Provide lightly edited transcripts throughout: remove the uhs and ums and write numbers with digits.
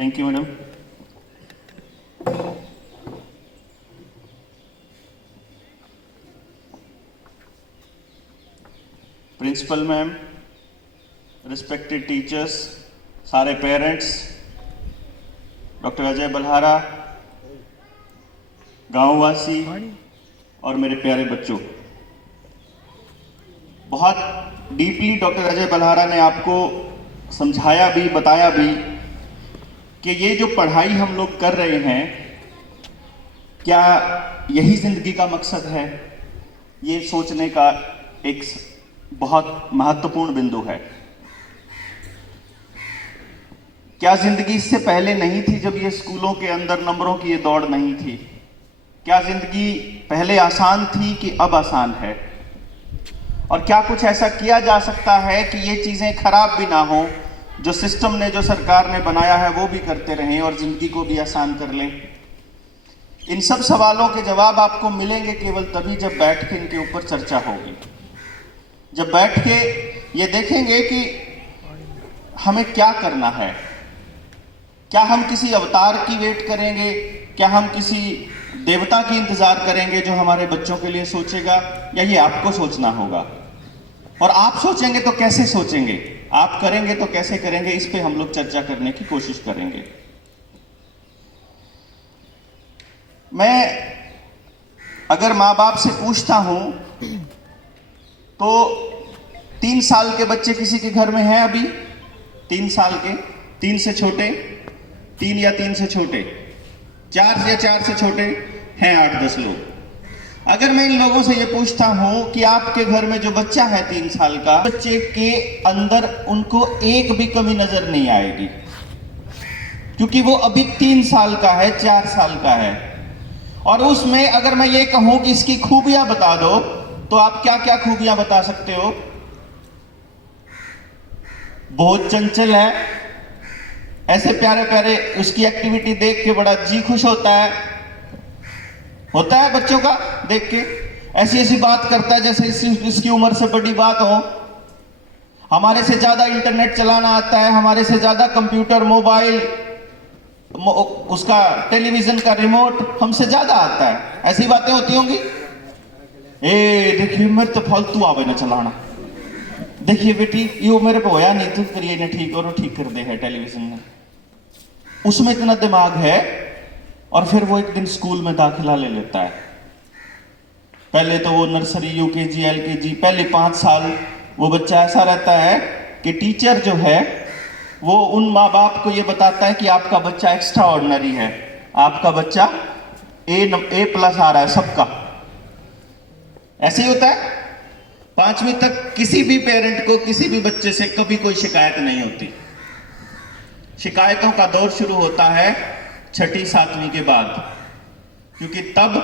Thank you madam. Principal ma'am, respected teachers, सारे parents, doctor Ajay Balhara, गांववासी और मेरे प्यारे बच्चों, बहुत डीपली डॉक्टर अजय बल्हारा ने आपको समझाया भी, बताया भी कि ये जो पढ़ाई हम लोग कर रहे हैं, क्या यही जिंदगी का मकसद है? ये सोचने का एक बहुत महत्वपूर्ण बिंदु है। क्या जिंदगी इससे पहले नहीं थी, जब ये स्कूलों के अंदर नंबरों की ये दौड़ नहीं थी? क्या जिंदगी पहले आसान थी कि अब आसान है? और क्या कुछ ऐसा किया जा सकता है कि ये चीजें खराब भी ना हो, जो सिस्टम ने, जो सरकार ने बनाया है वो भी करते रहें और जिंदगी को भी आसान कर लें? इन सब सवालों के जवाब आपको मिलेंगे केवल तभी जब बैठ के इनके ऊपर चर्चा होगी, जब बैठ के ये देखेंगे कि हमें क्या करना है। क्या हम किसी अवतार की वेट करेंगे? क्या हम किसी देवता की इंतजार करेंगे जो हमारे बच्चों के लिए सोचेगा? या ये आपको सोचना होगा? और आप सोचेंगे तो कैसे सोचेंगे, आप करेंगे तो कैसे करेंगे, इस पे हम लोग चर्चा करने की कोशिश करेंगे। मैं अगर माँ बाप से पूछता हूं तो 3 साल के बच्चे किसी के घर में हैं अभी? 3 साल के, 3 से छोटे, 3 या 3 से छोटे, 4 या 4 से छोटे हैं 8-10 लोग। अगर मैं इन लोगों से ये पूछता हूं कि आपके घर में जो बच्चा है 3 साल का, बच्चे के अंदर उनको एक भी कमी नजर नहीं आएगी, क्योंकि वो अभी 3 साल का है, 4 साल का है। और उसमें अगर मैं ये कहूं कि इसकी खूबियां बता दो, तो आप क्या क्या खूबियां बता सकते हो? बहुत चंचल है, ऐसे प्यारे प्यारे उसकी एक्टिविटी देख के बड़ा जी खुश होता है बच्चों का देख के। ऐसी ऐसी बात करता है जैसे इसकी उम्र से बड़ी बात हो। हमारे से ज्यादा इंटरनेट चलाना आता है, हमारे से ज्यादा कंप्यूटर, मोबाइल, उसका टेलीविजन का रिमोट हमसे ज्यादा आता है। ऐसी बातें होती होंगी। ए देखिए मेरे तो फालतू आवे ना चलाना, देखिए बेटी ये मेरे पे होया नहीं, तो करिए ना ठीक, और ठीक कर दे है टेलीविजन में। उसमें इतना दिमाग है। और फिर वो एक दिन स्कूल में दाखिला ले लेता है। पहले तो वो नर्सरी, यूकेजी, एलकेजी, पहले 5 साल वो बच्चा ऐसा रहता है कि टीचर जो है वो उन माँ बाप को ये बताता है कि आपका बच्चा एक्स्ट्रा ऑर्डिनरी है, आपका बच्चा A+ आ रहा है सबका। ऐसे ही होता है। 5वीं तक किसी भी पेरेंट को किसी भी बच्चे से कभी कोई शिकायत नहीं होती। शिकायतों का दौर शुरू होता है 6ठी 7वीं के बाद, क्योंकि तब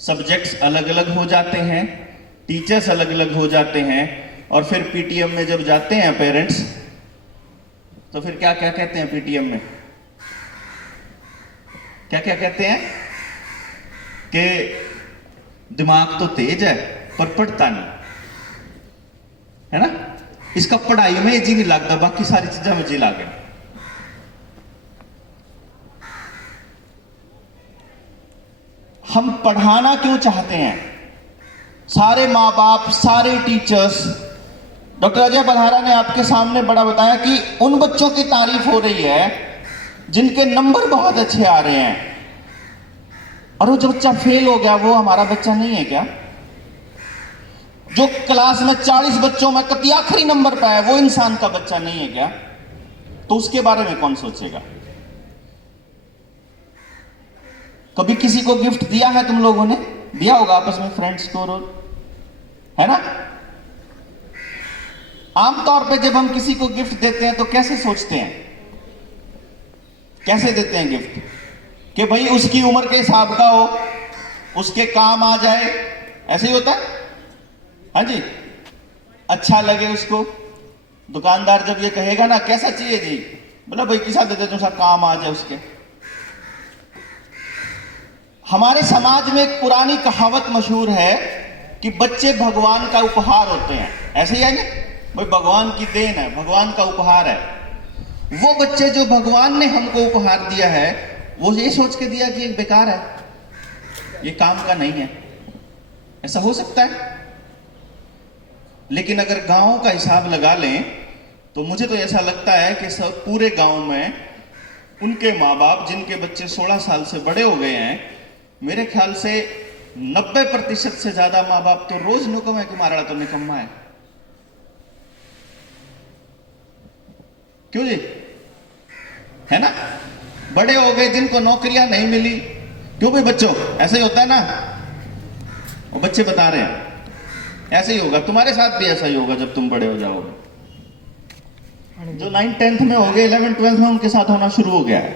सब्जेक्ट्स अलग अलग हो जाते हैं, टीचर्स अलग अलग हो जाते हैं। और फिर पीटीएम में जब जाते हैं पेरेंट्स, तो फिर क्या क्या कहते हैं पीटीएम में? क्या क्या कहते हैं कि दिमाग तो तेज है पर पढ़ता नहीं है ना, इसका पढ़ाई में जी नहीं लगता, बाकी सारी चीजें में जी लागे। हम पढ़ाना क्यों चाहते हैं? सारे माँ बाप, सारे टीचर्स, डॉक्टर अजय बल्हारा ने आपके सामने बड़ा बताया कि उन बच्चों की तारीफ हो रही है जिनके नंबर बहुत अच्छे आ रहे हैं। और वो जो बच्चा फेल हो गया वो हमारा बच्चा नहीं है क्या? जो क्लास में 40 बच्चों में कभी आखिरी नंबर पे है वो इंसान का बच्चा नहीं है क्या? तो उसके बारे में कौन सोचेगा? कभी किसी को गिफ्ट दिया है तुम लोगों ने? दिया होगा आपस में, फ्रेंड्स को, है ना? आमतौर पे जब हम किसी को गिफ्ट देते हैं तो कैसे सोचते हैं, कैसे देते हैं गिफ्ट? कि भाई उसकी उम्र के हिसाब का हो, उसके काम आ जाए, ऐसे ही होता है। हाँ जी, अच्छा लगे उसको। दुकानदार जब ये कहेगा ना कैसा चाहिए जी, बोला भाई किसा दे दे जो सा काम आ जाए उसके। हमारे समाज में एक पुरानी कहावत मशहूर है कि बच्चे भगवान का उपहार होते हैं। ऐसे ही है ना भाई, भगवान की देन है, भगवान का उपहार है। वो बच्चे जो भगवान ने हमको उपहार दिया है, वो ये सोच के दिया कि ये बेकार है, ये काम का नहीं है। ऐसा हो सकता है। लेकिन अगर गांव का हिसाब लगा लें तो मुझे तो ऐसा लगता है कि सब पूरे गांव में उनके माँ बाप जिनके बच्चे 16 साल से बड़े हो गए हैं, मेरे ख्याल से 90% से ज्यादा माँ बाप तो रोज नुकम है कि मारा तो निकम्मा है। क्यों जी? है ना? बड़े हो गए, जिनको नौकरियां नहीं मिली। क्यों भाई बच्चों, ऐसे ही होता है ना? वो बच्चे बता रहे हैं ऐसे ही होगा, तुम्हारे साथ भी ऐसा ही होगा जब तुम बड़े हो जाओगे। जो 9th 10th में हो गए, 11th 12th में उनके साथ होना शुरू हो गया है,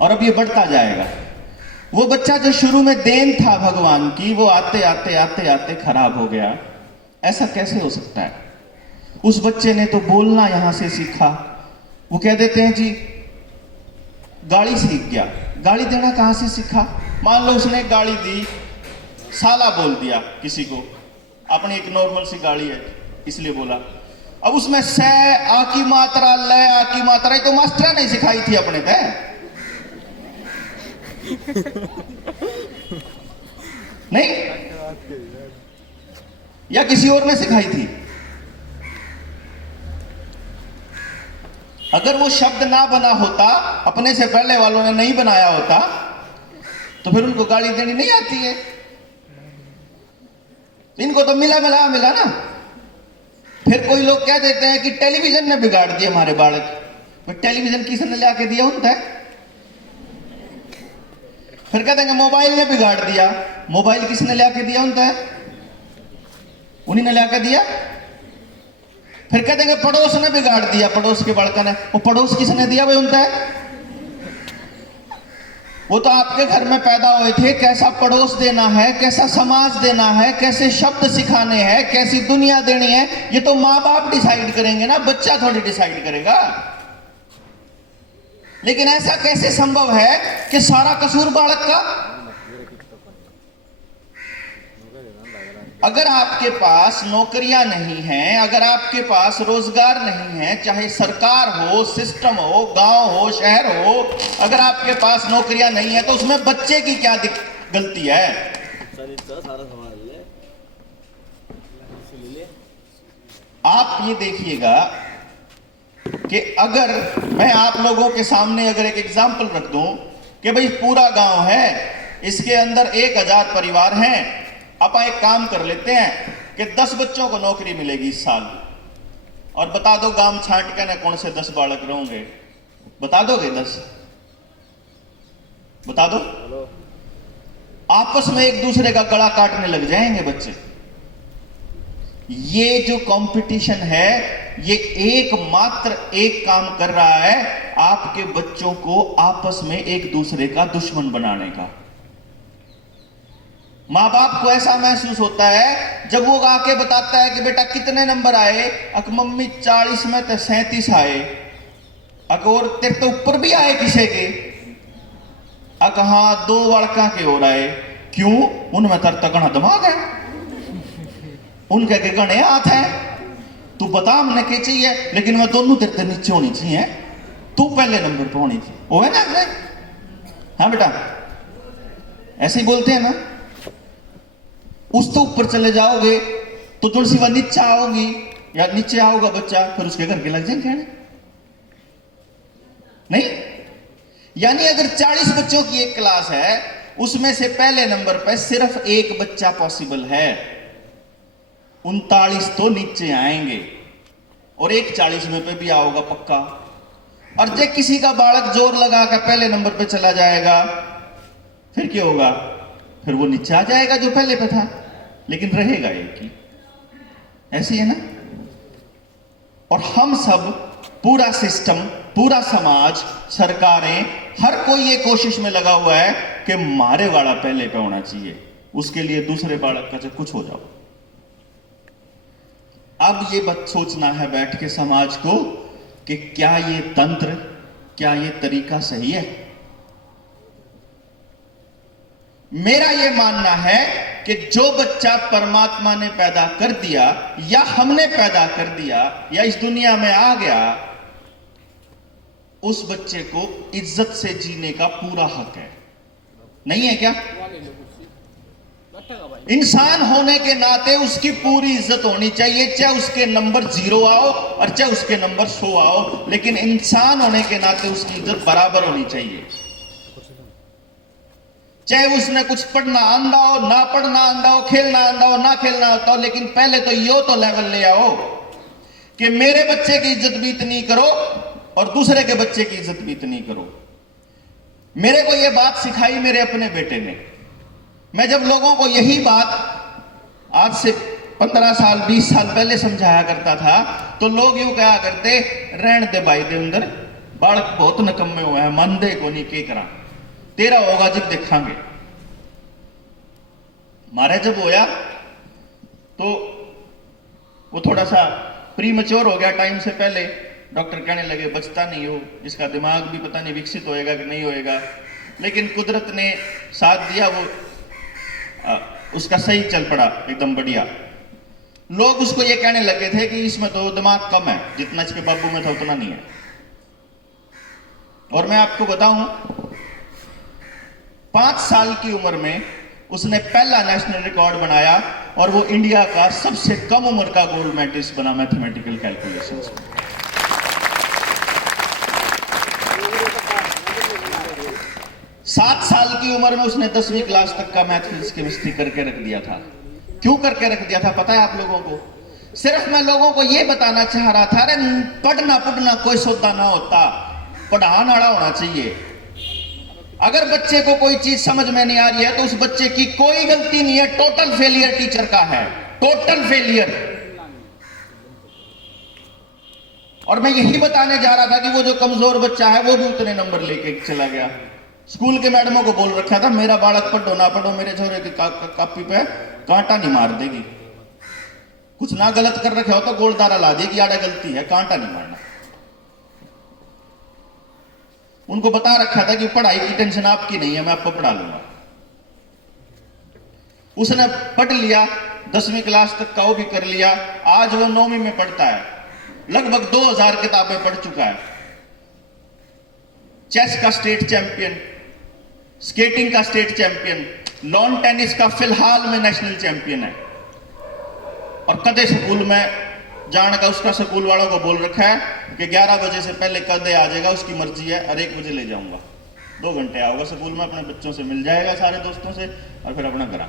और अब ये बढ़ता जाएगा। वो बच्चा जो शुरू में देन था भगवान की, वो आते आते आते आते खराब हो गया। ऐसा कैसे हो सकता है? उस बच्चे ने तो बोलना यहां से सीखा। वो कह देते हैं जी गाड़ी सीख गया। गाड़ी देना कहां से सीखा? मान लो उसने गाड़ी दी, साला बोल दिया किसी को, अपनी एक नॉर्मल सी गाड़ी है इसलिए बोला। अब उसमें से आ की मात्रा, ल आ की मात्रा, तो मास्टर नहीं सिखाई थी अपने पे नहीं, या किसी और ने सिखाई थी? अगर वो शब्द ना बना होता, अपने से पहले वालों ने नहीं बनाया होता, तो फिर उनको गाली देनी नहीं आती है। इनको तो मिला ना। फिर कोई लोग कह देते हैं कि टेलीविजन ने बिगाड़ दिया हमारे बालक। तो टेलीविजन किसने ला के दिया होता है? फिर कहते हैं मोबाइल ने बिगाड़ दिया। मोबाइल किसने ला के दिया होता है? उन्हीं ने ला के दिया। फिर कहते हैं पड़ोस ने बिगाड़ दिया, पड़ोस के बालक ने। वो पड़ोस किसने दिया भाई होता है? वो तो आपके घर में पैदा हुए थे। कैसा पड़ोस देना है, कैसा समाज देना है, कैसे शब्द सिखाने हैं, कैसी दुनिया देनी है, ये तो माँ बाप डिसाइड करेंगे ना, बच्चा थोड़ी डिसाइड करेगा। लेकिन ऐसा कैसे संभव है कि सारा कसूर बालक का? अगर आपके पास नौकरियां नहीं हैं, अगर आपके पास रोजगार नहीं है, चाहे सरकार हो, सिस्टम हो, गांव हो, शहर हो, अगर आपके पास नौकरियां नहीं है तो उसमें बच्चे की क्या गलती है? आप ये देखिएगा कि अगर मैं आप लोगों के सामने अगर एक एग्जाम्पल रख दूं कि भाई पूरा गांव है, इसके अंदर 1000 परिवार हैं, आप एक काम कर लेते हैं कि 10 बच्चों को नौकरी मिलेगी इस साल, और बता दो गांव छांट के ना कौन से 10 बालक रहेंगे? बता दोगे 10? बता दो। आपस में एक दूसरे का गला काटने लग जाएंगे बच्चे। ये जो कंपटीशन है, ये एकमात्र एक काम कर रहा है, आपके बच्चों को आपस में एक दूसरे का दुश्मन बनाने का। माँ बाप को ऐसा महसूस होता है जब वो आके बताता है कि बेटा कितने नंबर आए, अक मम्मी 40 में तो 37 आए, अक और तेरे तो ऊपर भी आए किसे के, अक हाँ 2 लड़का के हो रहा है। क्यों? उनमें तर तगड़ा दिमाग है, उनके के गणे हाथ है। तू बता हमने क्या चाहिए, लेकिन मैं दोनों तेरे से नीचे होनी चाहिए, तू पहले नंबर पर होनी चाहिए। वो है ना? हाँ बेटा, ऐसे ही बोलते हैं ना। उस तो ऊपर चले जाओगे तो तुलसी व नीचे आओगी या नीचे आओगा बच्चा, फिर उसके घर के लग जाएंगे नहीं। यानी अगर 40 बच्चों की एक क्लास है, उसमें से पहले नंबर पर सिर्फ एक बच्चा पॉसिबल है, 39 तो नीचे आएंगे और एक 40 में पे भी आओगा पक्का। और जब किसी का बालक जोर लगा कर पहले नंबर पे चला जाएगा, फिर क्या होगा? फिर वो नीचे आ जाएगा जो पहले पे था, लेकिन रहेगा एक ही। ऐसी है ना? और हम सब, पूरा सिस्टम, पूरा समाज, सरकारें, हर कोई ये कोशिश में लगा हुआ है कि मारे वाला पहले पे होना चाहिए, उसके लिए दूसरे बालक का चाहे कुछ हो जाओ। अब ये बात सोचना है बैठ के समाज को कि क्या ये तंत्र, क्या ये तरीका सही है? मेरा ये मानना है कि कि जो बच्चा परमात्मा ने पैदा कर दिया या हमने पैदा कर दिया या इस दुनिया में आ गया, उस बच्चे को इज्जत से जीने का पूरा हक है। नहीं है क्या? इंसान होने के नाते उसकी पूरी इज्जत होनी चाहिए, चाहे उसके नंबर 0 आओ और चाहे उसके नंबर 100 आओ, लेकिन इंसान होने के नाते उसकी इज्जत बराबर होनी चाहिए। चाहे उसने कुछ पढ़ना आंदा हो, ना पढ़ना आंदा हो, खेलना आंदा हो, ना खेलना होता हो, लेकिन पहले तो यो तो लेवल ले आओ कि मेरे बच्चे की इज्जत भी इतनी करो और दूसरे के बच्चे की इज्जत भी इतनी करो। मेरे को यह बात सिखाई मेरे अपने बेटे ने। मैं जब लोगों को यही बात आज से 15 साल 20 साल पहले समझाया करता था तो लोग यूं कहा करते, रहन दे भाई दे अंदर बालक बहुत नकम्मे हुए हैं, मन दे को नहीं के करा, तेरा होगा जब देखांगे। मारे जब होया तो वो थोड़ा सा प्रीमच्योर हो गया, टाइम से पहले। डॉक्टर कहने लगे बचता नहीं हो, इसका दिमाग भी पता नहीं विकसित होएगा कि नहीं होएगा, लेकिन कुदरत ने साथ दिया, वो उसका सही चल पड़ा एकदम बढ़िया। लोग उसको ये कहने लगे थे कि इसमें तो दिमाग कम है, जितना इसके बाबू में था उतना नहीं है। और मैं आपको बताऊं, 5 साल की उम्र में उसने पहला नेशनल रिकॉर्ड बनाया और वो इंडिया का सबसे कम उम्र का गोल्ड मेडलिस्ट बना मैथमेटिकल कैलकुलेशंस में। 7 साल की उम्र में उसने 10वीं क्लास तक का मैथ फिजिक्स केमिस्ट्री करके रख दिया था। क्यों करके रख दिया था पता है आप लोगों को? सिर्फ मैं लोगों को यह बताना चाह रहा था, अरे पढ़ना कोई सौदा ना होता, पढ़ाने वाला होना चाहिए। अगर बच्चे को कोई चीज समझ में नहीं आ रही है तो उस बच्चे की कोई गलती नहीं है, टोटल फेलियर टीचर का है, टोटल फेलियर। और मैं यही बताने जा रहा था कि वो जो कमजोर बच्चा है वो भी उतने नंबर लेके चला गया। स्कूल के मैडमों को बोल रखा था, मेरा बालक पढ़ो ना पढ़ो, मेरे छोरे की कापी पे कांटा नहीं मार देगी। कुछ ना गलत कर रखे हो तो गोलदारा ला देगी, आड़ा गलती है, कांटा नहीं मारना। उनको बता रखा था कि पढ़ाई की टेंशन आपकी नहीं है, मैं आपको पढ़ा लूंगा। उसने पढ़ लिया, 10वीं क्लास तक का वो भी कर लिया। आज वो 9वीं में पढ़ता है, लगभग 2000 किताबें पढ़ चुका है। चेस का स्टेट चैंपियन, स्केटिंग का स्टेट चैंपियन, लॉन टेनिस का फिलहाल में नेशनल चैंपियन है। और कदे स्कूल में जाने का उसका स्कूल वालों को बोल रखा है कि 11 बजे से पहले कदे आ जाएगा, उसकी मर्जी है, और 1 बजे ले जाऊंगा। 2 घंटे आओगे स्कूल में, अपने बच्चों से मिल जाएगा, सारे दोस्तों से, और फिर अपना घर।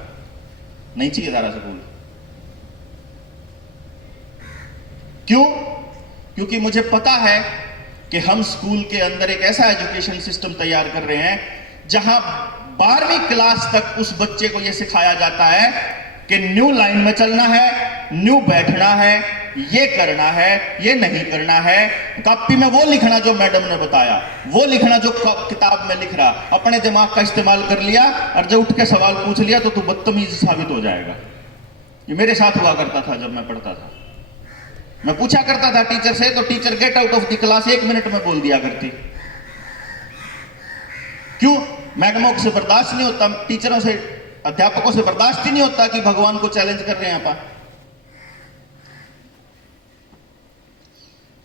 नहीं चाहिए सारा स्कूल। क्यों? क्योंकि मुझे पता है कि हम स्कूल के अंदर एक ऐसा एजुकेशन सिस्टम तैयार कर रहे हैं जहां 12वीं क्लास तक उस बच्चे को यह सिखाया जाता है कि न्यू लाइन में चलना है, न्यू बैठना है, ये करना है, ये नहीं करना है। कॉपी में वो लिखना जो मैडम ने बताया, वो लिखना जो किताब में लिख रहा। अपने दिमाग का इस्तेमाल कर लिया और जब उठ के सवाल पूछ लिया तो तू बदतमीज साबित हो जाएगा। ये मेरे साथ हुआ करता था जब मैं पढ़ता था। मैं पूछा करता था टीचर से, तो teacher get out of the class 1 minute में बोल दिया करती। क्यों? मैडमों से बर्दाश्त नहीं होता, टीचरों से, अध्यापकों से बर्दाश्त ही नहीं होता कि भगवान को चैलेंज कर रहे हैं आप।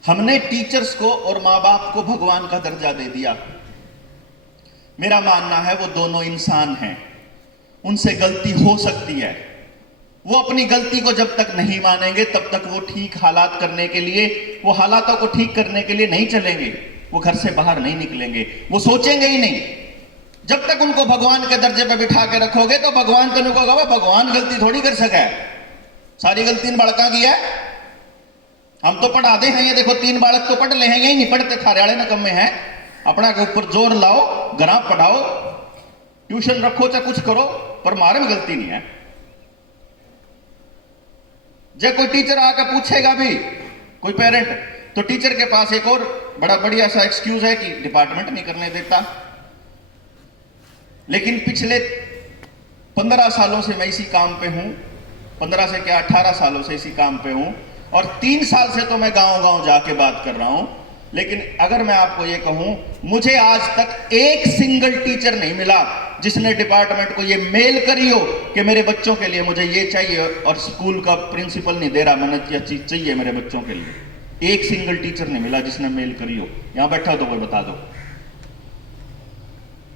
हमने टीचर्स को और मां बाप को भगवान का दर्जा दे दिया। मेरा मानना है वो दोनों इंसान हैं, उनसे गलती हो सकती है। वो अपनी गलती को जब तक नहीं मानेंगे तब तक वो ठीक हालात करने के लिए, वो हालातों को ठीक करने के लिए नहीं चलेंगे, वो घर से बाहर नहीं निकलेंगे, वो सोचेंगे ही नहीं। जब तक उनको भगवान के दर्जे पर बिठा के रखोगे तो भगवान तो नहीं कहोगे, भगवान गलती थोड़ी कर सका है, सारी गलती इन बालका की है। हम तो पढ़ा दे हैं, ये देखो 3 बालक तो पढ़ ले हैं, यही नहीं पढ़ते, थारे वाले नकम्मे हैं। अपना के ऊपर जोर लाओ, घर पढ़ाओ, ट्यूशन रखो, चाहे कुछ करो, पर मारे में गलती नहीं है। जब कोई टीचर आकर पूछेगा भी, कोई पेरेंट, तो टीचर के पास एक और बड़ा बढ़िया सा एक्सक्यूज है कि डिपार्टमेंट नहीं करने देता। लेकिन पिछले 15 सालों से मैं इसी काम पे हूं, 15 से क्या 18 सालों से इसी काम पे हूं, और 3 साल से तो मैं गांव-गांव जाके बात कर रहा हूं। लेकिन अगर मैं आपको ये कहूं, मुझे आज तक एक सिंगल टीचर नहीं मिला जिसने डिपार्टमेंट को ये मेल करी हो कि मेरे बच्चों के लिए मुझे ये चाहिए, और स्कूल का प्रिंसिपल नहीं दे रहा, मैंने यह चीज चाहिए मेरे बच्चों के लिए। एक सिंगल टीचर नहीं मिला जिसने मेल करी हो। यहां बैठा हो तो कोई बता दो।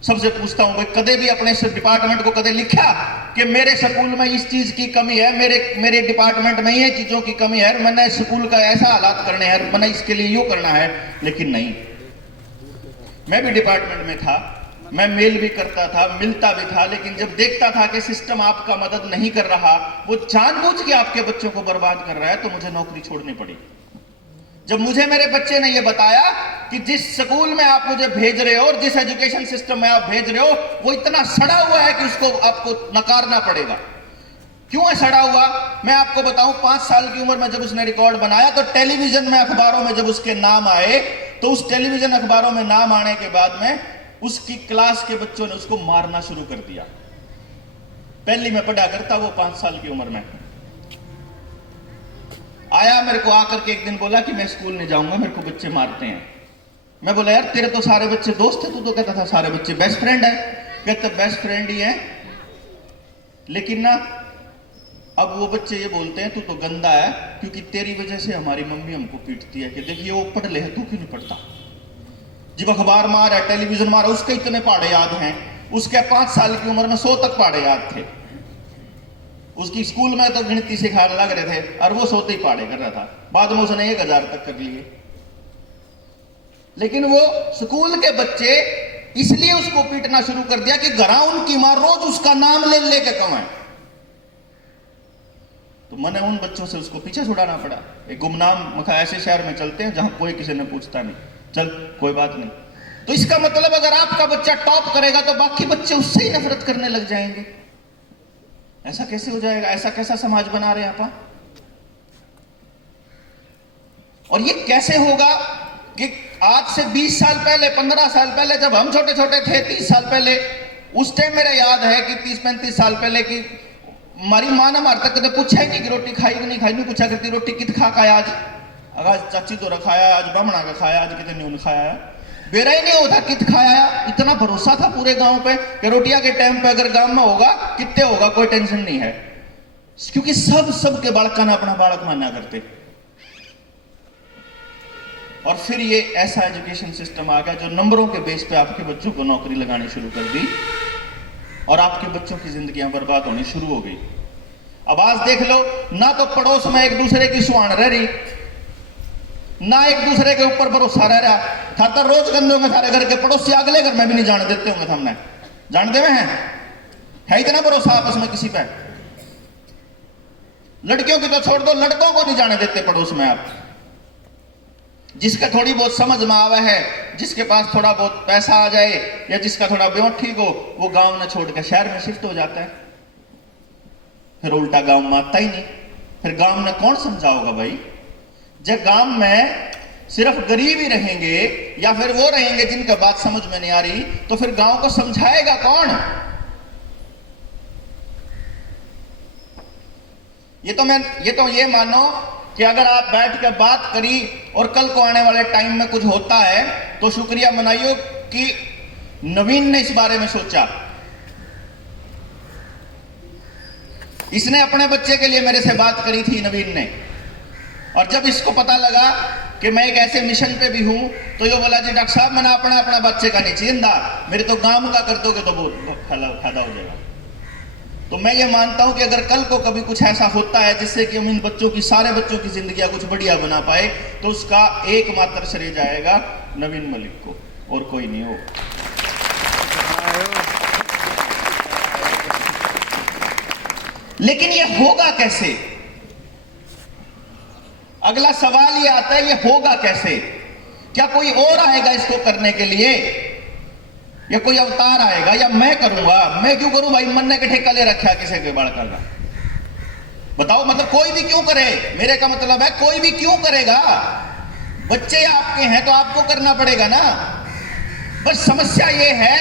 सबसे पूछता हूं, भाई कदे भी अपने डिपार्टमेंट को कदे लिखा कि मेरे स्कूल में इस चीज की कमी है, मेरे डिपार्टमेंट में ये चीजों की कमी है, मैंने स्कूल का ऐसा हालात करने हैं, मैंने इसके लिए यूं करना है। लेकिन नहीं, मैं भी डिपार्टमेंट में था, मैं मेल भी करता था, मिलता भी था, लेकिन जब देखता था कि सिस्टम आपका मदद नहीं कर रहा, वो जानबूझ के आपके बच्चों को बर्बाद कर रहा है, तो मुझे नौकरी छोड़नी पड़ी। जब मुझे मेरे बच्चे ने यह बताया कि जिस स्कूल में आप मुझे भेज रहे हो और जिस एजुकेशन सिस्टम में आप भेज रहे हो वो इतना सड़ा हुआ है कि उसको आपको नकारना पड़ेगा। क्यों है सड़ा हुआ? मैं आपको बताऊं, 5 साल की उम्र में जब उसने रिकॉर्ड बनाया तो टेलीविजन में, अखबारों में जब उसके नाम आए, तो उस टेलीविजन अखबारों में नाम आने के बाद में उसकी क्लास के बच्चों ने उसको मारना शुरू कर दिया। पहली में पढ़ा करता वो 5 साल की उम्र में आया, मेरे को आकर के एक दिन बोला कि मैं स्कूल नहीं जाऊंगा, मेरे को बच्चे मारते हैं। मैं बोला यार तेरे तो सारे बच्चे दोस्त थे, तू तो कहता था सारे बच्चे बेस्ट फ्रेंड है। कहते बेस्ट फ्रेंड ही है, लेकिन ना अब वो बच्चे ये बोलते हैं तू तो गंदा है, क्योंकि तेरी वजह से हमारी मम्मी हमको पीटती है कि देखिए वो पढ़ ले, तू क्यों नहीं पढ़ता। जब अखबार मारा, टेलीविजन मारा, उसके इतने पहाड़े याद हैं। उसके 5 साल की उम्र में 100 तक पहाड़े याद थे। उसकी स्कूल में तो गिनती सिखाने लग रहे थे और वो 100 ही पहाड़े कर रहा था। बाद में उसने 1000 तक कर लिए। लेकिन वो स्कूल के बच्चे इसलिए उसको पीटना शुरू कर दिया कि ग्राउंड की मां रोज उसका नाम ले लेके कमाए। तो मैंने उन बच्चों से उसको पीछे छुड़ाना पड़ा। एक गुमनाम मखा ऐसे शहर में चलते हैं जहां कोई किसी ने पूछता नहीं, चल कोई बात नहीं। तो इसका मतलब अगर आपका बच्चा टॉप करेगा तो बाकी बच्चे उससे ही नफरत करने लग जाएंगे। ऐसा कैसे हो जाएगा? ऐसा कैसा समाज बना रहे हैं आप? और ये कैसे होगा कि आज से 20 साल पहले, 15 साल पहले जब हम छोटे छोटे थे, 30 साल पहले, उस टाइम मेरा याद है कि 30-35 साल पहले की हमारी मां ने हमारे तक कदे पूछा ही नहीं कि रोटी खाई कि नहीं खाई। नहीं पूछा करती रोटी कित खा का आज, आज चाची तो रखाया, आज ब्राह्मणा का खाया, आज कितने न्यून खाया। बेरा ही नहीं होता कित खाया। इतना भरोसा था पूरे गांव पे कि रोटिया के टाइम पे अगर गांव में होगा कितने होगा, कोई टेंशन नहीं है, क्योंकि सब के बालक ने अपना बालक माना करते। और फिर ये ऐसा एजुकेशन सिस्टम आ गया जो नंबरों के बेस पे आपके बच्चों को नौकरी लगानी शुरू कर दी और आपके बच्चों की जिंदगियां बर्बाद होनी शुरू हो गई। अब आज देख लो, ना तो पड़ोस में एक दूसरे की सुहान रह रही, ना एक दूसरे के ऊपर भरोसा रह रहा। था तो रोज गंदे होंगे सारे घर के पड़ोसी, अगले घर में भी नहीं जाने देते होंगे। हमने जानते हुए है इतना भरोसा आपस में किसी पे? लड़कियों की तो छोड़ दो, लड़कों को नहीं जाने देते पड़ोस में आप। जिसका थोड़ी बहुत समझ में आवा है, जिसके पास थोड़ा बहुत पैसा आ जाए या जिसका थोड़ा ब्यों ठीक हो, वो गांव न छोड़ के शहर में शिफ्ट हो जाता है। फिर उल्टा गांव में आता ही नहीं। फिर गांव में कौन समझाओगा भाई? जब गांव में सिर्फ गरीब ही रहेंगे या फिर वो रहेंगे जिनका बात समझ में नहीं आ रही, तो फिर गांव को समझाएगा कौन? ये मानो कि अगर आप बैठ कर बात करी और कल को आने वाले टाइम में कुछ होता है तो शुक्रिया मनाइयो कि नवीन ने इस बारे में सोचा। इसने अपने बच्चे के लिए मेरे से बात करी थी, नवीन ने, और जब इसको पता लगा कि मैं एक ऐसे मिशन पे भी हूं तो ये बोला जी डॉक्टर साहब, मैंने अपना बच्चे का नहीं चाहिए, मेरे तो गांव का कर दोगे तो बहुत फायदा हो जाएगा। तो मैं ये मानता हूं कि अगर कल को कभी कुछ ऐसा होता है जिससे कि हम इन बच्चों की, सारे बच्चों की जिंदगी कुछ बढ़िया बना पाए, तो उसका एकमात्र श्रेय जाएगा नवीन मलिक को, और कोई नहीं हो। लेकिन ये होगा कैसे? अगला सवाल ये आता है, ये होगा कैसे? क्या कोई और आएगा इसको करने के लिए, या कोई अवतार आएगा, या मैं करूंगा? मैं क्यों करूं भाई? मन ने के ठेका ले रखा किसी के बाल का? बताओ, मतलब कोई भी क्यों करे? मेरे का मतलब है कोई भी क्यों करेगा? बच्चे आपके हैं तो आपको करना पड़ेगा ना। बस समस्या ये है,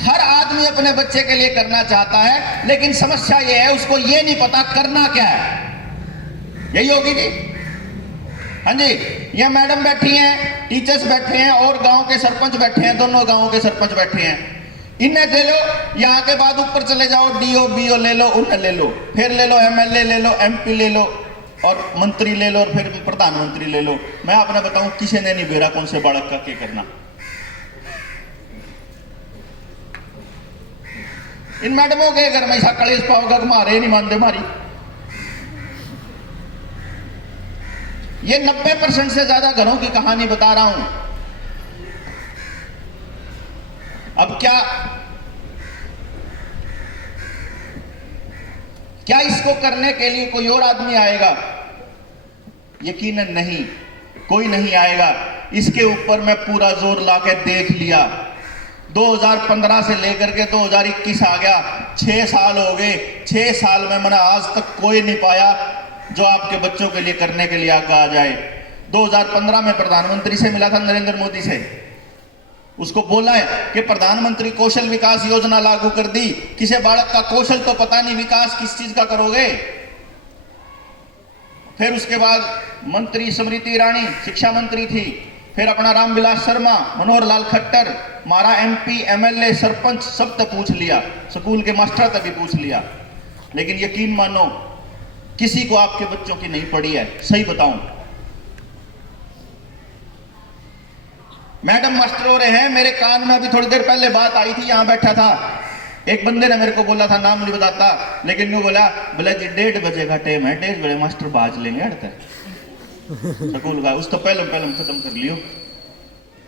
हर आदमी अपने बच्चे के लिए करना चाहता है, लेकिन समस्या ये है उसको ये नहीं पता करना क्या है। यही होगी जी। हाँ जी, ये मैडम बैठी हैं, टीचर्स बैठे हैं और गांव के सरपंच बैठे हैं, दोनों गांवों के सरपंच बैठे हैं। इन्हें दे लो, यहाँ के बाद ऊपर चले जाओ, डीओ बीओ ले लो, उन्हें ले लो, फिर ले लो एमएलए ले लो, एमपी ले लो और मंत्री ले लो और फिर प्रधानमंत्री ले लो। मैं आपने बताऊं किसी ने नहीं बेरा कौन से बालक का क्या करना। इन मैडमों के घर में ऐसा कलेश पाओगे कि मारे नहीं मानते मारी। ये 90% से ज्यादा घरों की कहानी बता रहा हूं। अब क्या इसको करने के लिए कोई और आदमी आएगा? यकीनन नहीं, कोई नहीं आएगा। इसके ऊपर मैं पूरा जोर लाके देख लिया। 2015 से लेकर के 2021 आ गया, 6 साल हो गए। 6 साल में मैंने आज तक कोई नहीं पाया जो आपके बच्चों के लिए करने के लिए आगे आ जाए। 2015 में प्रधानमंत्री से मिला था, नरेंद्र मोदी से। उसको बोला है कि प्रधानमंत्री कौशल विकास योजना लागू कर दी। किसी बालक का कौशल तो पता नहीं, विकास किस चीज का करोगे? फिर उसके बाद मंत्री स्मृति ईरानी शिक्षा मंत्री थी, फिर अपना रामविलास शर्मा, मनोहर लाल खट्टर, मारा एमपी एमएलए सरपंच सब तक पूछ लिया, स्कूल के मास्टर तक भी पूछ लिया। लेकिन यकीन मानो किसी को आपके बच्चों की नहीं पड़ी है। सही बताऊं, मैडम मास्टर हो रहे हैं। मेरे कान में अभी थोड़ी देर पहले बात आई थी, यहां बैठा था एक बंदे ने मेरे को बोला था, नाम नहीं बताता, लेकिन वो बोला जी 1:30 बजे का टाइम है, 1:30 बजे मास्टर बाज लेंगे अड़ते स्कूल का। उस तो पहले खत्म कर लियो।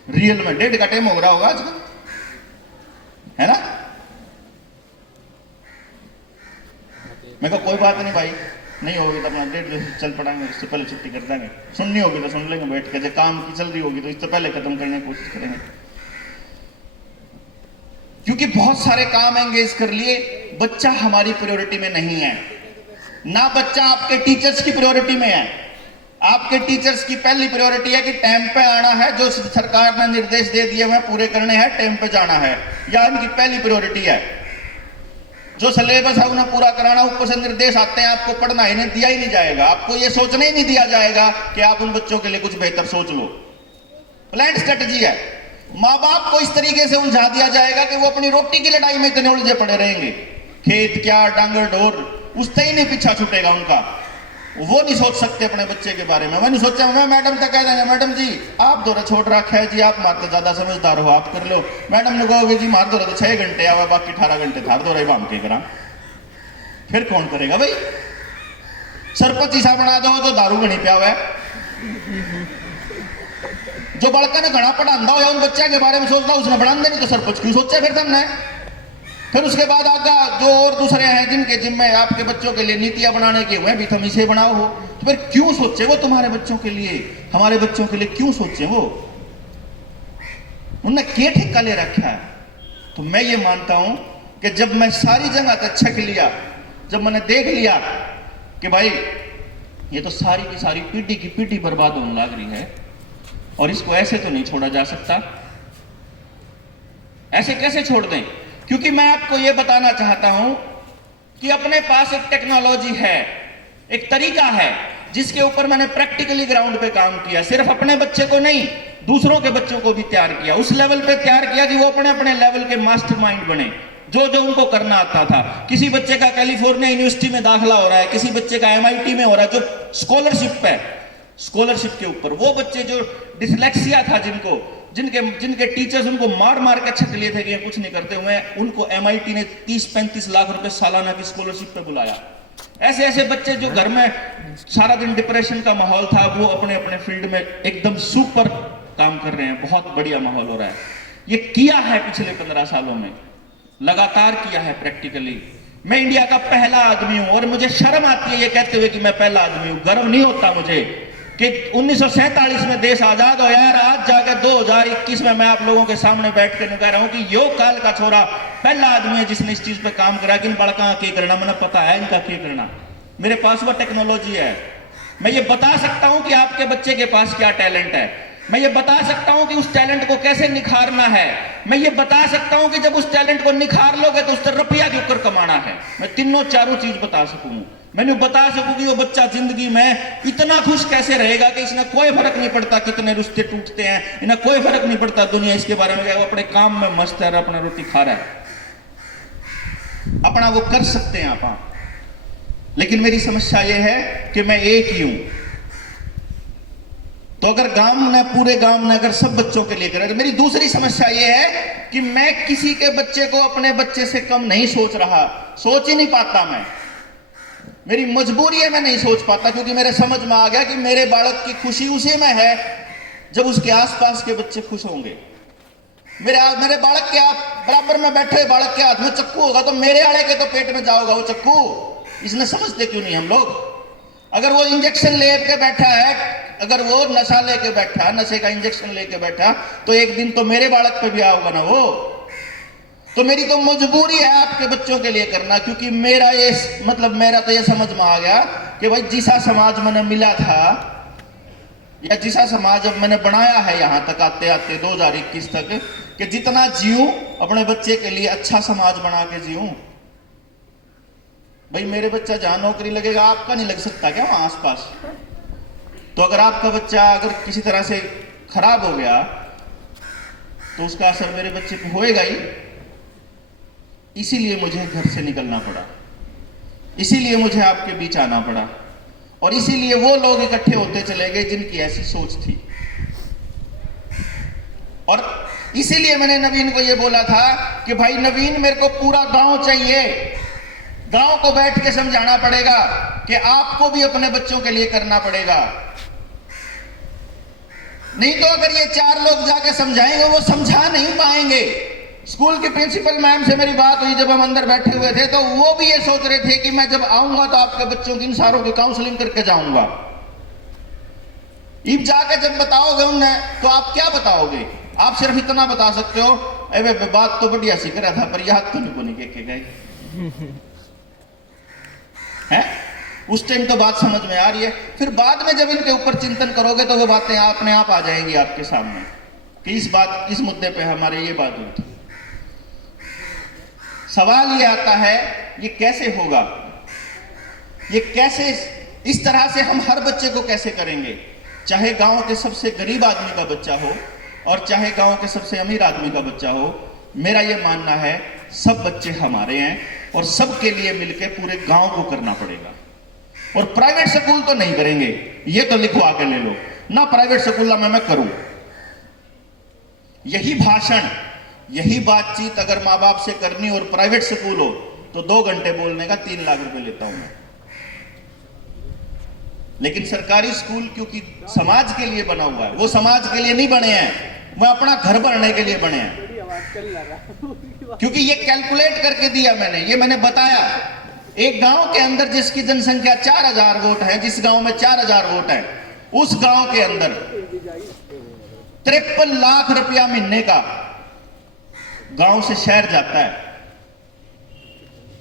रियल में 1:30 का टाइम हो रहा होगा आजकल, है ना? मैं कहा कोई बात नहीं भाई, नहीं होगी तो अपना 1:30 बजे चल पड़ाएंगे, इससे पहले छुट्टी कर देंगे। सुननी होगी तो सुन लेंगे बैठ के, जब काम की चल रही होगी तो इससे पहले खत्म करने की कोशिश करेंगे। क्योंकि बहुत सारे काम एंगेज कर लिए। बच्चा हमारी प्रायोरिटी में नहीं है ना, बच्चा आपके टीचर्स की प्रायोरिटी में है। आपके टीचर्स की पहली प्रायोरिटी है कि टाइम पे आना है, जो सरकार ने निर्देश दे दिए हुए पूरे करने हैं, टाइम पे जाना है, या इनकी पहली प्रायोरिटी है। जो सिलेबस है उन्हें पूरा कराना, ऊपर से निर्देश आते हैं, आपको पढ़ना इन्हें दिया ही नहीं जाएगा। आपको यह सोचना ही नहीं दिया जाएगा कि आप उन बच्चों के लिए कुछ बेहतर सोच लो। प्लान स्ट्रेटजी है। माँ बाप को इस तरीके से उलझा दिया जाएगा कि वो अपनी रोटी की लड़ाई में इतने उलझे पड़े रहेंगे। खेत क्या, डांगर ढोर, उससे ही नहीं पीछा छूटेगा उनका। वो नहीं सोच सकते अपने बच्चे के बारे में। मैंने सोचा, मैं मैडम तक कह देंगे, मैडम जी आप दौरा छोड़ रखा है जी, आप मारते ज्यादा समझदार हो, आप कर लो। मैडम ने कहोगे जी मार दौरा तो 6 घंटे आवा, बाकी 18 घंटे थार दौरा बाम के करा। फिर कौन करेगा भाई? सरपंच हिस्सा बना दो तो दारू घनी प्या हुआ है। जो बड़का ने घना पढ़ांदा हो या उन बच्चे के बारे में सोचता उसने बढ़ांदे नहीं तो सरपंच क्यों सोचे फिर तुमने? फिर उसके बाद आगा जो और दूसरे हैं जिनके जिम्मे आपके बच्चों के लिए नीतियां बनाने के हुए भी तुम इसे बनाओ हो, तो फिर क्यों सोचे वो तुम्हारे बच्चों के लिए, हमारे बच्चों के लिए क्यों सोचे? वो उन्होंने क्या ठेका ले रखा है? तो मैं ये मानता हूं कि जब मैं सारी जगह तक छक लिया, जब मैंने देख लिया कि भाई ये तो सारी की सारी पीढ़ी की पीढ़ी बर्बाद होने लग रही है और इसको ऐसे तो नहीं छोड़ा जा सकता। ऐसे कैसे छोड़ दें? क्योंकि मैं आपको यह बताना चाहता हूं कि अपने पास एक टेक्नोलॉजी है, एक तरीका है जिसके ऊपर मैंने प्रैक्टिकली ग्राउंड पे काम किया। सिर्फ अपने बच्चे को नहीं, दूसरों के बच्चों को भी तैयार किया, उस लेवल पे तैयार किया कि वो अपने अपने लेवल के मास्टरमाइंड बने, जो जो उनको करना आता था। किसी बच्चे का कैलिफोर्निया यूनिवर्सिटी में दाखिला हो रहा है, किसी बच्चे का MIT में हो रहा है, जो स्कॉलरशिप है, स्कॉलरशिप के ऊपर। वो बच्चे जो डिसलेक्सिया था, जिनके टीचर्स उनको मार मार के छक लिए थे कि कुछ नहीं करते हुए, उनको MIT ने 30-35 लाख रुपए सालाना की स्कॉलरशिप पे बुलाया। ऐसे ऐसे बच्चे जो घर में सारा दिन डिप्रेशन का माहौल था, वो अपने अपने फील्ड में एकदम सुपर काम कर रहे हैं। बहुत बढ़िया माहौल हो रहा है। ये किया है पिछले 15 सालों में, लगातार किया है प्रैक्टिकली। मैं इंडिया का पहला आदमी हूं और मुझे शर्म आती है ये कहते हुए कि मैं पहला आदमी हूं। गर्व नहीं होता मुझे कि 1947 में देश आजाद हो यार, आज जाकर 2021 में मैं आप लोगों के सामने बैठ कर कह रहा हूं कि यो काल का छोरा पहला आदमी है जिसने इस चीज पे काम करा कि इन बड़का क्या करना मैंने पता है, इनका क्या करना। मेरे पास वो टेक्नोलॉजी है। मैं ये बता सकता हूं कि आपके बच्चे के पास क्या टैलेंट है। मैं ये बता सकता हूं कि उस टैलेंट को कैसे निखारना है। मैं ये बता सकता हूं कि जब उस टैलेंट को निखार लोगे तो उस रुपया के ऊपर कमाना है। मैं तीनों चारों चीज बता सकूं। मैंने बता सकूं कि वो बच्चा जिंदगी में इतना खुश कैसे रहेगा कि इसने कोई फर्क नहीं पड़ता कितने रिश्ते टूटते हैं, इन्हें कोई फर्क नहीं पड़ता दुनिया इसके बारे में, वो अपने काम में मस्त है, अपना रोटी खा रहा है, अपना वो कर सकते हैं आप। लेकिन मेरी समस्या ये है कि मैं एक ही हूं। तो अगर गांव ने, पूरे गांव ने अगर सब बच्चों के लिए करे, तो मेरी दूसरी समस्या यह है कि मैं किसी के बच्चे को अपने बच्चे से कम नहीं सोच रहा, सोच ही नहीं पाता। मेरी मजबूरी है, मैं नहीं सोच पाता, क्योंकि मेरे समझ में आ गया कि मेरे बालक की खुशी उसी में है जब उसके आसपास के बच्चे खुश होंगे। मेरे बालक के बराबर में बैठे बालक के हाथ में चक्कू होगा तो मेरे आड़े के तो पेट में जाओगा वो चक्कू। इसने समझते क्यों नहीं हम लोग? अगर वो इंजेक्शन लेके बैठा है, अगर वो नशा लेके बैठा, नशे का इंजेक्शन लेके बैठा, तो एक दिन तो मेरे बालक पे भी आओगा ना वो। तो मेरी तो मजबूरी है आपके बच्चों के लिए करना, क्योंकि मेरा तो ये समझ में आ गया कि भाई जिसा समाज मैंने मिला था या जिसा समाज अब मैंने बनाया है यहां तक आते आते 2021 तक, कि जितना जीऊं अपने बच्चे के लिए अच्छा समाज बना के जीऊं। भाई मेरे बच्चा जहां नौकरी लगेगा, आपका नहीं लग सकता क्या वहां आसपास? तो अगर आपका बच्चा अगर किसी तरह से खराब हो गया तो उसका असर मेरे बच्चे पे होएगा ही। इसीलिए मुझे घर से निकलना पड़ा, इसीलिए मुझे आपके बीच आना पड़ा, और इसीलिए वो लोग इकट्ठे होते चले गए जिनकी ऐसी सोच थी। और इसीलिए मैंने नवीन को ये बोला था कि भाई नवीन, मेरे को पूरा गांव चाहिए, गांव को बैठ के समझाना पड़ेगा कि आपको भी अपने बच्चों के लिए करना पड़ेगा। नहीं तो अगर ये 4 लोग जाके समझाएंगे, वो समझा नहीं पाएंगे। स्कूल की प्रिंसिपल मैम से मेरी बात हुई जब हम अंदर बैठे हुए थे, तो वो भी ये सोच रहे थे कि मैं जब आऊंगा तो आपके बच्चों की इन सारों की काउंसलिंग करके जाऊंगा। इब जाके जब बताओगे उन्हें तो आप क्या बताओगे? आप सिर्फ इतना बता सकते हो, अरे बात तो बढ़िया सी करा था पर याद तो नहीं के गए है। उस टाइम तो बात समझ में आ रही है, फिर बाद में जब इनके ऊपर चिंतन करोगे तो वो बातें अपने आप आ जाएंगी आपके सामने कि इस मुद्दे पे हमारे ये बात हुई थी। सवाल ये आता है, ये कैसे होगा? ये कैसे, इस तरह से हम हर बच्चे को कैसे करेंगे? चाहे गांव के सबसे गरीब आदमी का बच्चा हो और चाहे गांव के सबसे अमीर आदमी का बच्चा हो, मेरा ये मानना है सब बच्चे हमारे हैं और सबके लिए मिलकर पूरे गांव को करना पड़ेगा। और प्राइवेट स्कूल तो नहीं करेंगे, ये तो लिखवा के ले लो ना, प्राइवेट स्कूल में मैं करूं। यही भाषण, यही बातचीत अगर माँ बाप से करनी और प्राइवेट स्कूल हो तो 2 घंटे बोलने का 3 लाख रुपए लेता हूं मैं। लेकिन सरकारी स्कूल क्योंकि समाज के लिए बना हुआ है, वो समाज के लिए नहीं बने हैं, वो अपना घर भरने के लिए बने हैं। क्योंकि ये कैलकुलेट करके दिया मैंने बताया, एक गांव के अंदर जिसकी जनसंख्या 4000 वोट है, जिस गांव में 4000 वोट है, उस गांव के अंदर 53 लाख रुपया महीने का गांव से शहर जाता है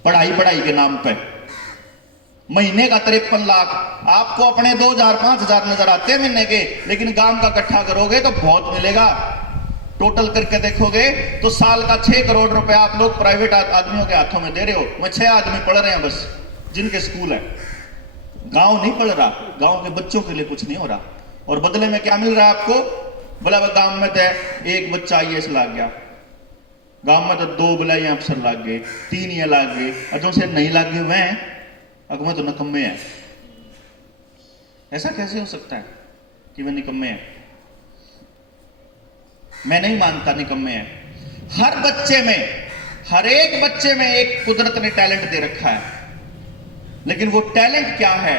पढ़ाई के नाम पे। महीने का 53 लाख। आपको अपने 2000 5000 नजर आते हैं महीने के, लेकिन गांव का इकट्ठा करोगे तो बहुत मिलेगा। टोटल करके देखोगे तो साल का 6 करोड़ रुपया आप लोग प्राइवेट आदमियों के हाथों में दे रहे हो। मैं 6 आदमी पढ़ रहे हैं बस जिनके स्कूल है, गांव नहीं पढ़ रहा, गांव के बच्चों के लिए कुछ नहीं हो रहा। और बदले में क्या मिल रहा है आपको? बोला गांव में तो एक बच्चा IAS लाग गया, गांव में तो 2 बुलाई अफसर लाग गए, 3 ये लाग गए, और जो से नहीं लाग गए वह अगमे तो निकम्मे हैं। ऐसा कैसे हो सकता है कि वह निकम्मे हैं? मैं नहीं मानता निकम्मे हैं। हर बच्चे में, हर एक बच्चे में एक कुदरत ने टैलेंट दे रखा है, लेकिन वो टैलेंट क्या है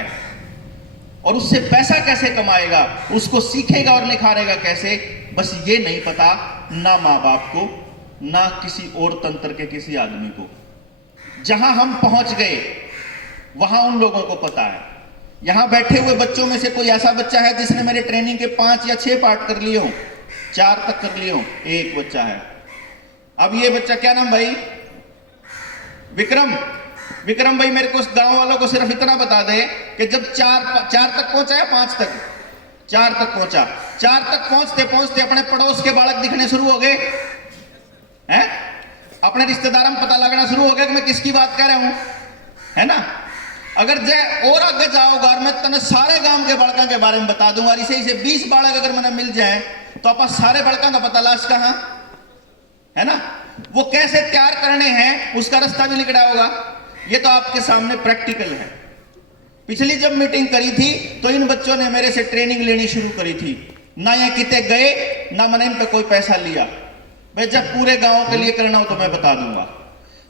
और उससे पैसा कैसे कमाएगा, उसको सीखेगा और निखारेगा कैसे, बस ये नहीं पता ना माँ बाप को, ना किसी और तंत्र के किसी आदमी को। जहां हम पहुंच गए वहां उन लोगों को पता है। यहां बैठे हुए बच्चों में से कोई ऐसा बच्चा है जिसने मेरे ट्रेनिंग के 5 या 6 पार्ट कर लिए हो, 4 तक कर लिए हो? एक बच्चा है। अब ये बच्चा, क्या नाम भाई? विक्रम भाई, मेरे को गांव वालों को सिर्फ इतना बता दे कि जब 4 तक पहुंचा या 5 तक? 4 तक पहुंचा। 4 तक पहुंचते पहुंचते अपने पड़ोस के बालक दिखने शुरू हो गए हैं, अपने रिश्तेदारों में पता लगना शुरू हो गया कि मैं किसकी बात कर रहा हूं, है ना? अगर जय और आगे जाओगा और मैं तने सारे गांव के बड़का के बारे में बता दूंगा, इसे 20 बालक अगर मैंने मिल जाए तो आप सारे बड़का का पता लाश कहां है ना, वो कैसे तैयार करने हैं उसका रास्ता भी लिखा होगा। ये तो आपके सामने प्रैक्टिकल है। पिछली जब मीटिंग करी थी तो इन बच्चों ने मेरे से ट्रेनिंग लेनी शुरू करी थी, ना ये किते गए ना मैंने इन पे कोई पैसा लिया। भाई जब पूरे गांव के लिए करना हो तो मैं बता दूंगा।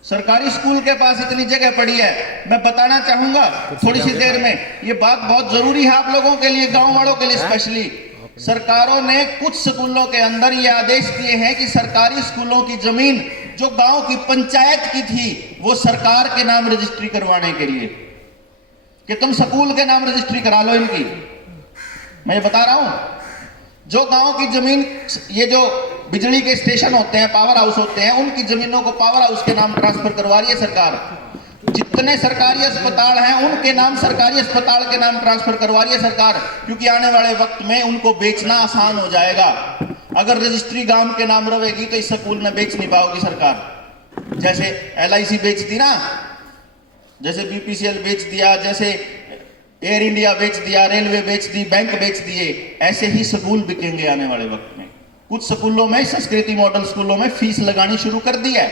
सरकारी स्कूल के पास इतनी जगह पड़ी है, मैं बताना चाहूंगा थोड़ी सी देर में, ये बात बहुत जरूरी है आप लोगों के लिए, गांव वालों के लिए स्पेशली। सरकारों ने कुछ स्कूलों के अंदर ये आदेश दिए हैं कि सरकारी स्कूलों की जमीन जो गांव की पंचायत की थी वो सरकार के नाम रजिस्ट्री करवाने के लिए, कि तुम स्कूल के नाम रजिस्ट्री करा लो इनकी। मैं ये बता रहा हूं, जो गांव की जमीन, ये जो बिजली के स्टेशन होते हैं, पावर हाउस होते हैं, उनकी जमीनों को पावर हाउस के नाम ट्रांसफर करवा रही है सरकार। जितने सरकारी अस्पताल हैं उनके नाम सरकारी अस्पताल के नाम ट्रांसफर करवा रही है सरकार, क्योंकि आने वाले वक्त में उनको बेचना आसान हो जाएगा। अगर रजिस्ट्री गांव के नाम रहेगी तो इस स्कूल में बेच नहीं पाओगी सरकार। जैसे LIC बेचती ना, जैसे BPCL बेच दिया, जैसे एयर इंडिया बेच दिया, रेलवे बेच दी, बैंक बेच दिए, ऐसे ही स्कूल बिकेंगे आने वाले वक्त में। कुछ स्कूलों में, संस्कृति मॉडल स्कूलों में फीस लगानी शुरू कर दी है,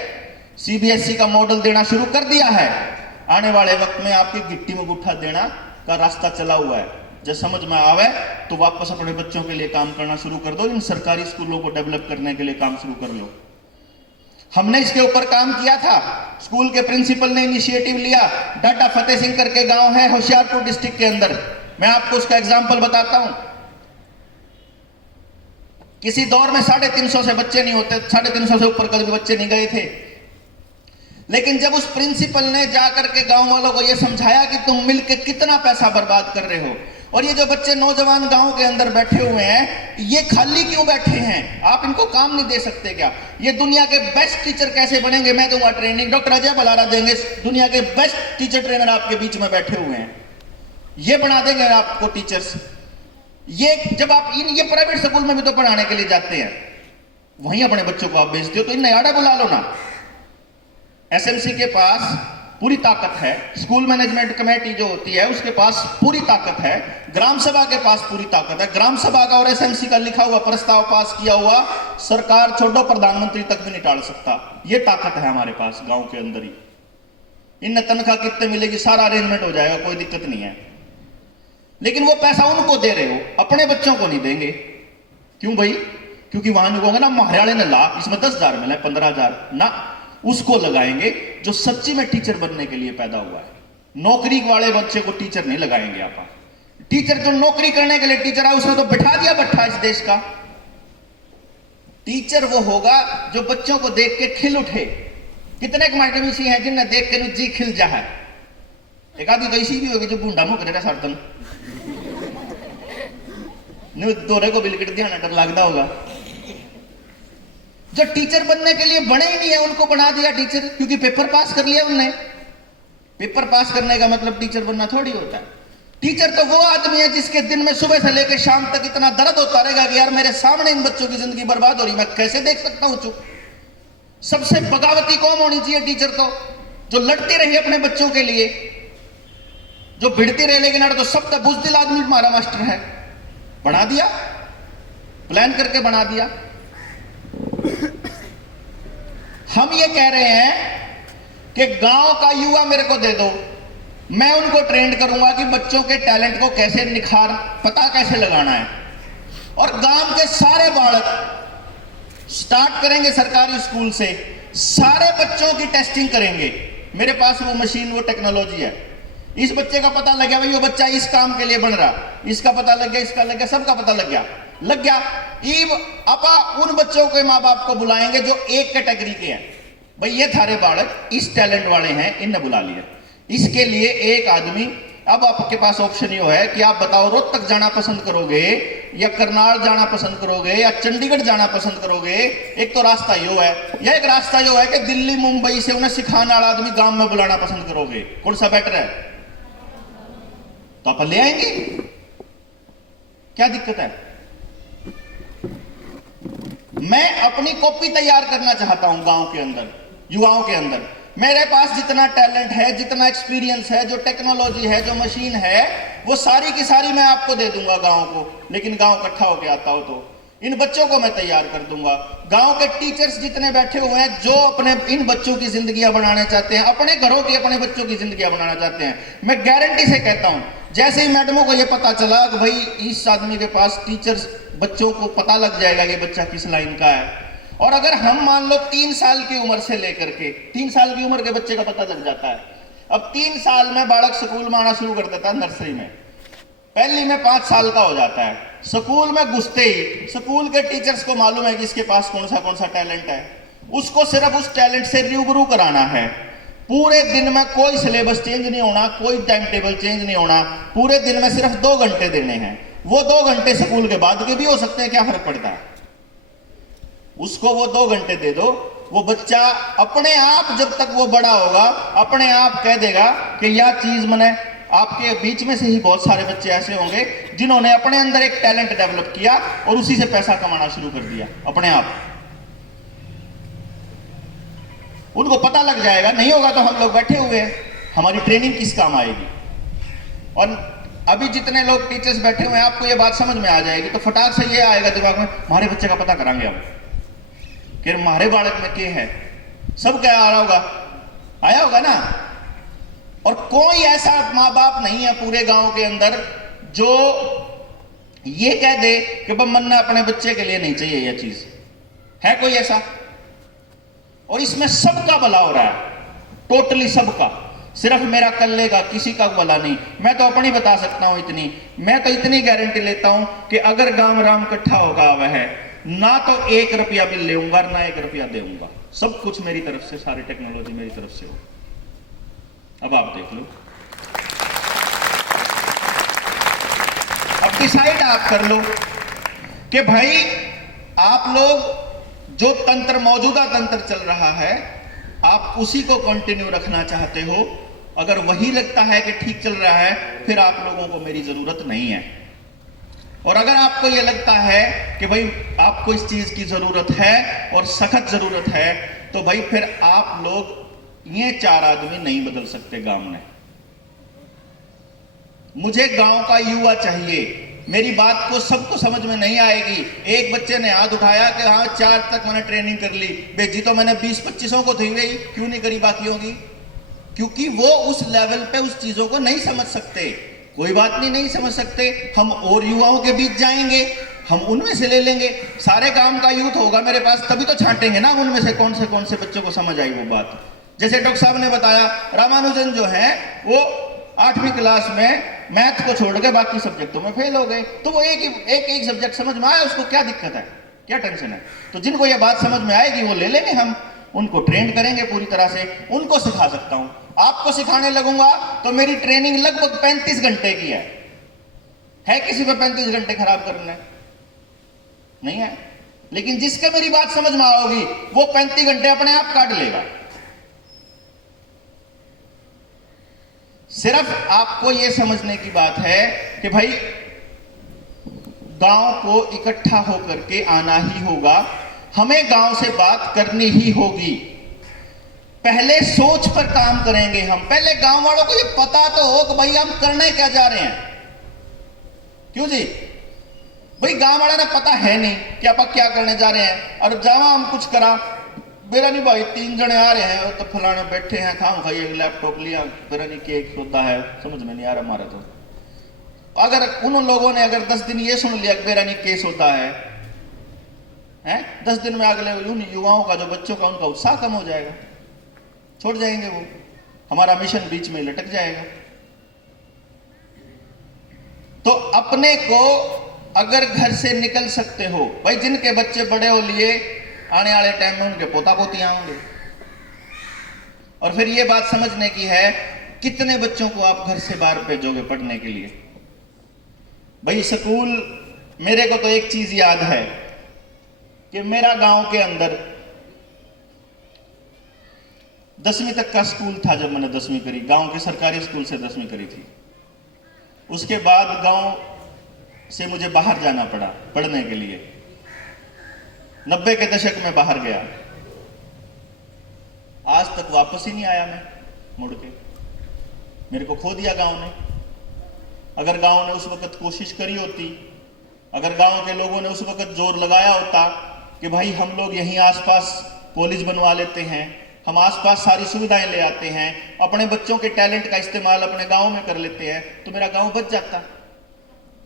CBSE का मॉडल देना शुरू कर दिया है। आने वाले वक्त में आपकी गिट्टी में गुट्ठा देना का रास्ता चला हुआ है। जब समझ में आवे तो वापस अपने बच्चों के लिए काम करना शुरू कर दो, इन सरकारी स्कूलों को डेवलप करने के लिए काम शुरू कर लो। हमने इसके ऊपर काम किया था, स्कूल के प्रिंसिपल ने इनिशिएटिव लिया। डाटा फतेह सिंह करके गांव है होशियारपुर डिस्ट्रिक्ट के अंदर, मैं आपको उसका एग्जांपल बताता हूं। किसी दौर में 350 से बच्चे नहीं होते, 350 से ऊपर कभी बच्चे नहीं गए थे, लेकिन जब उस प्रिंसिपल ने जाकर के गांव वालों को यह समझाया कि तुम मिलकर कितना पैसा बर्बाद कर रहे हो, और ये जो बच्चे नौजवान गांव के अंदर बैठे हुए हैं ये खाली क्यों बैठे हैं, आप इनको काम नहीं दे सकते क्या? ये दुनिया के बेस्ट टीचर कैसे बनेंगे, मैं दूंगा ट्रेनिंग, डॉक्टर अजय बलारा देंगे, दुनिया के बेस्ट टीचर ट्रेनर आपके बीच में बैठे हुए हैं, ये बना देंगे आपको टीचर्स। ये जब आप ये प्राइवेट स्कूल में भी तो पढ़ाने के लिए जाते हैं, वहीं अपने बच्चों को आप भेजते हो, तो इन नयाड़ा बुला लो ना। SMC के पास पूरी ताकत है, स्कूल मैनेजमेंट कमेटी जो होती है उसके पास पूरी ताकत है, ग्राम सभा के पास पूरी ताकत है। ग्राम सभा का और SMC का लिखा हुआ प्रस्ताव पास किया हुआ सरकार छोड़ो प्रधानमंत्री तक भी नहीं टाल सकता। ये ताकत है हमारे पास गांव के अंदर ही। इन तनख्वाह कितने मिलेगी सारा अरेंजमेंट हो जाएगा, कोई दिक्कत नहीं है। लेकिन वो पैसा उनको दे रहे हो, अपने बच्चों को नहीं देंगे। क्यों भाई? क्योंकि वहां नहीं कहोगे ना महारियाले ने ला इसमें 10,000 मिला, 15,000 ना, उसको लगाएंगे जो सच्ची में टीचर बनने के लिए पैदा हुआ है। नौकरी वाले बच्चे को टीचर नहीं लगाएंगे आप। टीचर जो नौकरी करने के लिए टीचर है उसने तो बिठा दिया भट्ठा इस देश का। टीचर वो होगा जो बच्चों को देख के खिल उठे। कितने मैडम इसी हैं जिन्हें देख के जी खिल जा है। एक आदमी तो इसी भी होगी जो बूंडा मुंह करे सार्थन दोरे को बिलकिट दिया डर लगता होगा। जो टीचर बनने के लिए बने ही नहीं है उनको बना दिया टीचर, क्योंकि पेपर पास कर लिया उनने। पेपर पास करने का मतलब टीचर बनना थोड़ी होता है। टीचर तो वो आदमी है जिसके दिन में सुबह से लेकर शाम तक इतना दर्द होता रहेगा कि यार मेरे सामने इन बच्चों की जिंदगी बर्बाद हो रही, मैं कैसे देख सकता हूं चुप। सबसे बगावती कौन होनी चाहिए टीचर तो, जो लड़ती रही अपने बच्चों के लिए, जो भिड़ती रहे, लेकिन तो सबका बुजदिल आदमी हमारा मास्टर है। बना दिया, प्लान करके बना दिया। हम ये कह रहे हैं कि गांव का युवा मेरे को दे दो, मैं उनको ट्रेंड करूंगा कि बच्चों के टैलेंट को कैसे निखार पता कैसे लगाना है। और गांव के सारे बालक स्टार्ट करेंगे सरकारी स्कूल से, सारे बच्चों की टेस्टिंग करेंगे। मेरे पास वो मशीन, वो टेक्नोलॉजी है। इस बच्चे का पता लग गया भाई वो बच्चा इस काम के लिए बन रहा, इसका पता लग गया, इसका लग गया, सबका पता लग गया। ईब अपा उन बच्चों के माँ बाप को बुलाएंगे जो एक कैटेगरी के हैं। भाई ये थारे बालक इस टैलेंट वाले हैं, इन्हें बुला लिया। इसके लिए एक आदमी, अब आपके पास ऑप्शन ये है कि आप बताओ रोहतक जाना पसंद करोगे या करनाल जाना पसंद करोगे या चंडीगढ़ जाना पसंद करोगे। एक तो रास्ता यो है, या एक रास्ता यो है कि दिल्ली मुंबई से उन्हें सिखाने वाला आदमी गांव में बुलाना पसंद करोगे। कौन सा बेटर है? तो आप ले आएंगे, क्या दिक्कत है? मैं अपनी कॉपी तैयार करना चाहता हूं गांव के अंदर, युवाओं के अंदर। मेरे पास जितना टैलेंट है, जितना एक्सपीरियंस है, जो टेक्नोलॉजी है, जो मशीन है, वो सारी की सारी मैं आपको दे दूंगा गांव को। लेकिन गांव इकट्ठा होकर आता हो तो इन बच्चों को मैं तैयार कर दूंगा। गांव के टीचर्स जितने बैठे हुए हैं, जो अपने इन बच्चों की जिंदगियां बनाना चाहते हैं, अपने घरों की, अपने बच्चों की जिंदगियां बनाना चाहते हैं, मैं गारंटी से कहता हूं, जैसे ही मैडमों को यह पता चला कि भाई इस आदमी के पास टीचर्स, बच्चों को पता लग जाएगा कि बच्चा किस लाइन का है। और अगर हम मान लो 3 साल की उम्र से लेकर के 3 साल की उम्र के बच्चे का पता लग जाता है। अब 3 साल में बालक स्कूल में आना शुरू कर देता है, नर्सरी में, पहली में 5 साल का हो जाता है। स्कूल में घुसते ही स्कूल के टीचर्स को मालूम है कि इसके पास कौन सा टैलेंट है, उसको सिर्फ उस टैलेंट से रूबरू कराना है। पूरे दिन में कोई सिलेबस चेंज नहीं होना, कोई टाइम टेबल चेंज नहीं होना, पूरे दिन में सिर्फ 2 घंटे देने हैं। वो 2 घंटे स्कूल के बाद के भी हो सकते हैं, क्या फर्क पड़ता है, उसको वो 2 घंटे दे दो। वो बच्चा अपने आप, जब तक वो बड़ा होगा, अपने आप कह देगा कि यह चीज मैंने, आपके बीच में से ही बहुत सारे बच्चे ऐसे होंगे जिन्होंने अपने अंदर एक टैलेंट डेवलप किया और उसी से पैसा कमाना शुरू कर दिया अपने आप। उनको पता लग जाएगा, नहीं होगा तो हम लोग बैठे हुए हैं, हमारी ट्रेनिंग किस काम आएगी। और अभी जितने लोग टीचर्स बैठे हुए हैं, आपको ये बात समझ में आ जाएगी, तो फटाक से ये आएगा दिमाग में, हमारे बच्चे का पता करांगे हम कि हमारे बालक में क्या है। सब क्या आ रहा होगा, आया होगा ना। और कोई ऐसा माँ बाप नहीं है पूरे गांव के अंदर जो ये कह दे कि मन्ना अपने बच्चे के लिए नहीं चाहिए यह चीज, है कोई ऐसा? और इसमें सबका भला हो रहा है, टोटली सबका, सिर्फ मेरा कल्ले का, किसी का भला नहीं। मैं तो अपनी बता सकता हूं इतनी, मैं तो इतनी गारंटी लेता हूं कि अगर गांव राम इकट्ठा होगा वह ना तो 1 रुपया भी लेऊंगा ना 1 रुपया देऊंगा, सब कुछ मेरी तरफ से, सारी टेक्नोलॉजी मेरी तरफ से हो। अब आप देख लो, अब डिसाइड आप कर लो कि भाई आप लोग जो तंत्र, मौजूदा तंत्र चल रहा है, आप उसी को कंटिन्यू रखना चाहते हो। अगर वही लगता है कि ठीक चल रहा है, फिर आप लोगों को मेरी जरूरत नहीं है। और अगर आपको यह लगता है कि भाई आपको इस चीज की जरूरत है और सख्त जरूरत है, तो भाई फिर आप लोग ये 4 आदमी नहीं बदल सकते गांव में। मुझे गांव का युवा चाहिए। मेरी बात को सबको समझ में नहीं आएगी। एक बच्चे ने हाथ उठाया कि हाँ 4 तक मैंने ट्रेनिंग कर ली, भेजी तो मैंने 20-25 को थी गई, क्यों नहीं करी बाकियों की? क्योंकि वो उस लेवल पे उस चीजों को नहीं समझ सकते। कोई बात नहीं, नहीं समझ सकते, हम और युवाओं के बीच जाएंगे, हम उनमें से ले लेंगे। सारे काम का यूथ होगा मेरे पास, तभी तो छांटेंगे ना उनमें से कौन से बच्चों को समझ आई वो बात। जैसे डॉक्टर साहब ने बताया, रामानुजन जो है वो 8वीं क्लास में मैथ को छोड़ के बाकी सब्जेक्टों में फेल हो गए, तो वो एक सब्जेक्ट समझ में आया, उसको क्या दिक्कत है, क्या टेंशन है? तो जिनको ये बात समझ में आएगी वो ले लेंगे, हम उनको ट्रेन करेंगे पूरी तरह से, उनको सिखा सकता हूं। आपको सिखाने लगूंगा तो मेरी ट्रेनिंग लगभग 35 घंटे की है किसी पे 35 घंटे खराब करने नहीं है। लेकिन जिसके मेरी बात समझ में आओगी वो 35 घंटे अपने आप काट लेगा। सिर्फ आपको यह समझने की बात है कि भाई गांव को इकट्ठा होकर के आना ही होगा, हमें गांव से बात करनी ही होगी। पहले सोच पर काम करेंगे हम, पहले गांव वालों को ये पता तो हो कि भाई हम करने क्या जा रहे हैं। क्यों जी? भाई गांव वाला ने पता है नहीं कि आप क्या करने जा रहे हैं, और जावा हम कुछ करा, मेरा नहीं भाई 3 जने आ रहे हैं तो फलाने बैठे हैं, खाम खाई एक लैपटॉप लिया, मेरा नहीं केक होता है, समझ में नहीं आ रहा हमारा। तो अगर उन लोगों ने अगर 10 दिन ये सुन लिया कि मेरा नहीं केस होता है, 10 दिन में अगले उन युवाओं का, जो बच्चों का, उनका उत्साह कम हो जाएगा, छोड़ जाएंगे वो, हमारा मिशन बीच में लटक जाएगा। तो अपने को अगर घर से निकल सकते हो, भाई जिनके बच्चे बड़े हो लिए, आने वाले टाइम में उनके पोता पोतियां होंगे। और फिर ये बात समझने की है, कितने बच्चों को आप घर से बाहर भेजोगे पढ़ने के लिए? भाई स्कूल, मेरे को तो एक चीज याद है कि मेरा गांव के अंदर 10वीं तक का स्कूल था। जब मैंने 10वीं करी, गांव के सरकारी स्कूल से 10वीं करी थी। उसके बाद गांव से मुझे बाहर जाना पड़ा पढ़ने के लिए। 90 के दशक में बाहर गया, आज तक वापस ही नहीं आया मैं मुड़ के, मेरे को खो दिया गांव ने। अगर गांव ने उस वक्त कोशिश करी होती, अगर गांव के लोगों ने उस वक्त जोर लगाया होता कि भाई हम लोग यहीं आसपास कॉलेज बनवा लेते हैं, हम आसपास सारी सुविधाएं ले आते हैं, अपने बच्चों के टैलेंट का इस्तेमाल अपने गांव में कर लेते हैं, तो मेरा गांव बच जाता।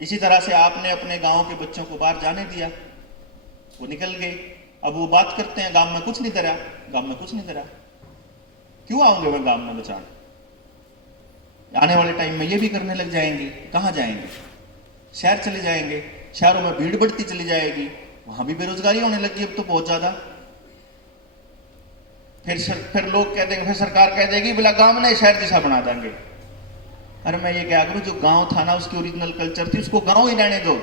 इसी तरह से आपने अपने गांव के बच्चों को बाहर जाने दिया, वो निकल गए। अब वो बात करते हैं गांव में कुछ नहीं धरा, गांव में कुछ नहीं धरा, क्यों आऊंगे मैं गांव में बचाने? आने वाले टाइम में ये भी करने लग जाएंगे। कहां जाएंगे? शहर चले जाएंगे, शहरों में भीड़ बढ़ती चली जाएगी, वहां भी बेरोजगारी होने लगी अब तो बहुत ज्यादा। फिर लोग कह देंगे, फिर सरकार कह देगी बोला गांव में शहर जैसा बना देंगे। अरे मैं ये क्या करूं, जो गांव था ना उसकी ओरिजिनल कल्चर थी, उसको गांव ही रहने दो,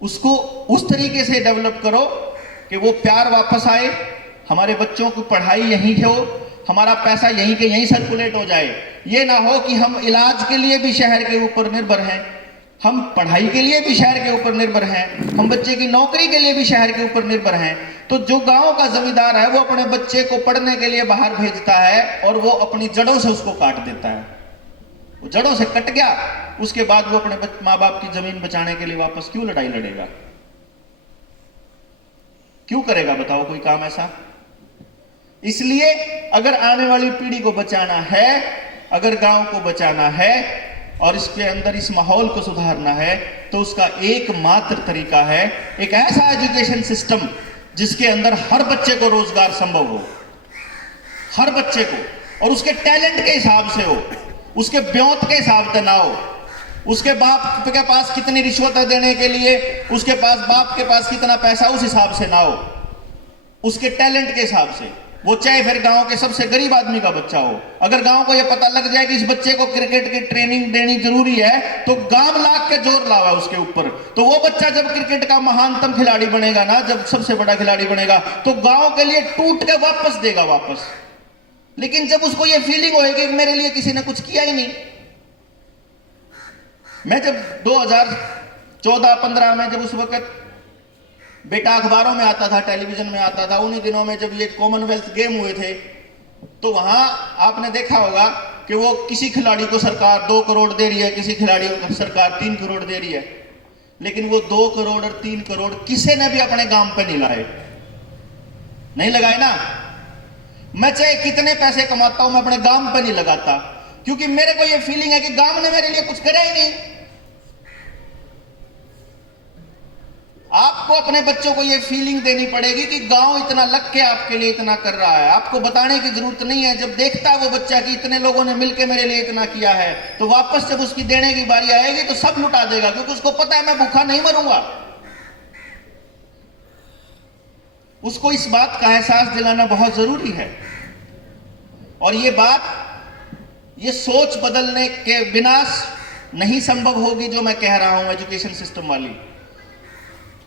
उसको उस तरीके से डेवलप करो कि वो प्यार वापस आए, हमारे बच्चों की पढ़ाई यहीं हो, हमारा पैसा यहीं के यहीं सर्कुलेट हो जाए। ये ना हो कि हम इलाज के लिए भी शहर के ऊपर निर्भर हैं, हम पढ़ाई के लिए भी शहर के ऊपर निर्भर हैं, हम बच्चे की नौकरी के लिए भी शहर के ऊपर निर्भर हैं। तो जो गांव का जमींदार है वो अपने बच्चे को पढ़ने के लिए बाहर भेजता है और वो अपनी जड़ों से उसको काट देता है। वो जड़ों से कट गया, उसके बाद वो अपने माँ बाप की जमीन बचाने के लिए वापस क्यों लड़ाई लड़ेगा? क्यों करेगा बताओ कोई काम ऐसा? इसलिए अगर आने वाली पीढ़ी को बचाना है, अगर गांव को बचाना है और इसके अंदर इस माहौल को सुधारना है, तो उसका एकमात्र तरीका है एक ऐसा एजुकेशन सिस्टम जिसके अंदर हर बच्चे को रोजगार संभव हो, हर बच्चे को, और उसके टैलेंट के हिसाब से हो, उसके ब्योत के हिसाब से ना हो, उसके बाप के पास कितनी रिश्वत है देने के लिए, उसके पास बाप के पास कितना पैसा उस हिसाब से ना हो, उसके टैलेंट के हिसाब से। वो चाहे फिर गांव के सबसे गरीब आदमी का बच्चा हो, अगर गांव को यह पता लग जाए कि इस बच्चे को क्रिकेट की ट्रेनिंग देनी जरूरी है तो गांव लाख के जोर लावा उसके ऊपर, तो वो बच्चा जब क्रिकेट का महानतम खिलाड़ी बनेगा ना, जब सबसे बड़ा खिलाड़ी बनेगा, तो गांव के लिए टूट के वापस देगा वापस। लेकिन जब उसको यह फीलिंग होगी कि मेरे लिए किसी ने कुछ किया ही नहीं। मैं जब 2014-15 में जब उस वक्त बेटा अखबारों में आता था, टेलीविजन में आता था, उन्हीं दिनों में जब ये कॉमनवेल्थ गेम हुए थे, तो वहां आपने देखा होगा कि वो किसी खिलाड़ी को सरकार 2 करोड़ दे रही है, किसी खिलाड़ी को सरकार 3 करोड़ दे रही है, लेकिन वो 2 करोड़ और 3 करोड़ किसी ने भी अपने गांव पे नहीं लाए, नहीं लगाए ना। मैं चाहे कितने पैसे कमाता हूं, मैं अपने गांव पे नहीं लगाता, क्योंकि मेरे को ये फीलिंग है कि गांव ने मेरे लिए कुछ करा ही नहीं। आपको अपने बच्चों को यह फीलिंग देनी पड़ेगी कि गांव इतना लग के आपके लिए इतना कर रहा है। आपको बताने की जरूरत नहीं है। जब देखता है वो बच्चा कि इतने लोगों ने मिलकर मेरे लिए इतना किया है, तो वापस जब उसकी देने की बारी आएगी तो सब लुटा देगा, क्योंकि उसको पता है मैं भूखा नहीं मरूंगा। उसको इस बात का एहसास दिलाना बहुत जरूरी है। और ये बात, ये सोच बदलने के बिना नहीं संभव होगी जो मैं कह रहा हूं एजुकेशन सिस्टम वाली।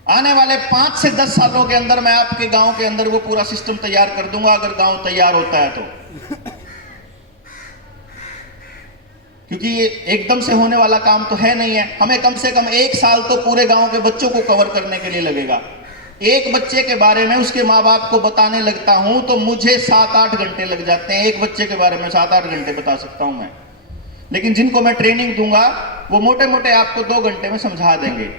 आने वाले 5 से 10 सालों के अंदर मैं आपके गांव के अंदर वो पूरा सिस्टम तैयार कर दूंगा, अगर गांव तैयार होता है तो। क्योंकि ये एकदम से होने वाला काम तो है नहीं है। हमें कम से कम 1 साल तो पूरे गांव के बच्चों को कवर करने के लिए लगेगा। एक बच्चे के बारे में उसके माँ बाप को बताने लगता हूं तो मुझे 7-8 घंटे लग जाते हैं। एक बच्चे के बारे में 7-8 घंटे बता सकता हूं मैं, लेकिन जिनको मैं ट्रेनिंग दूंगा वो मोटे मोटे आपको 2 घंटे में समझा देंगे।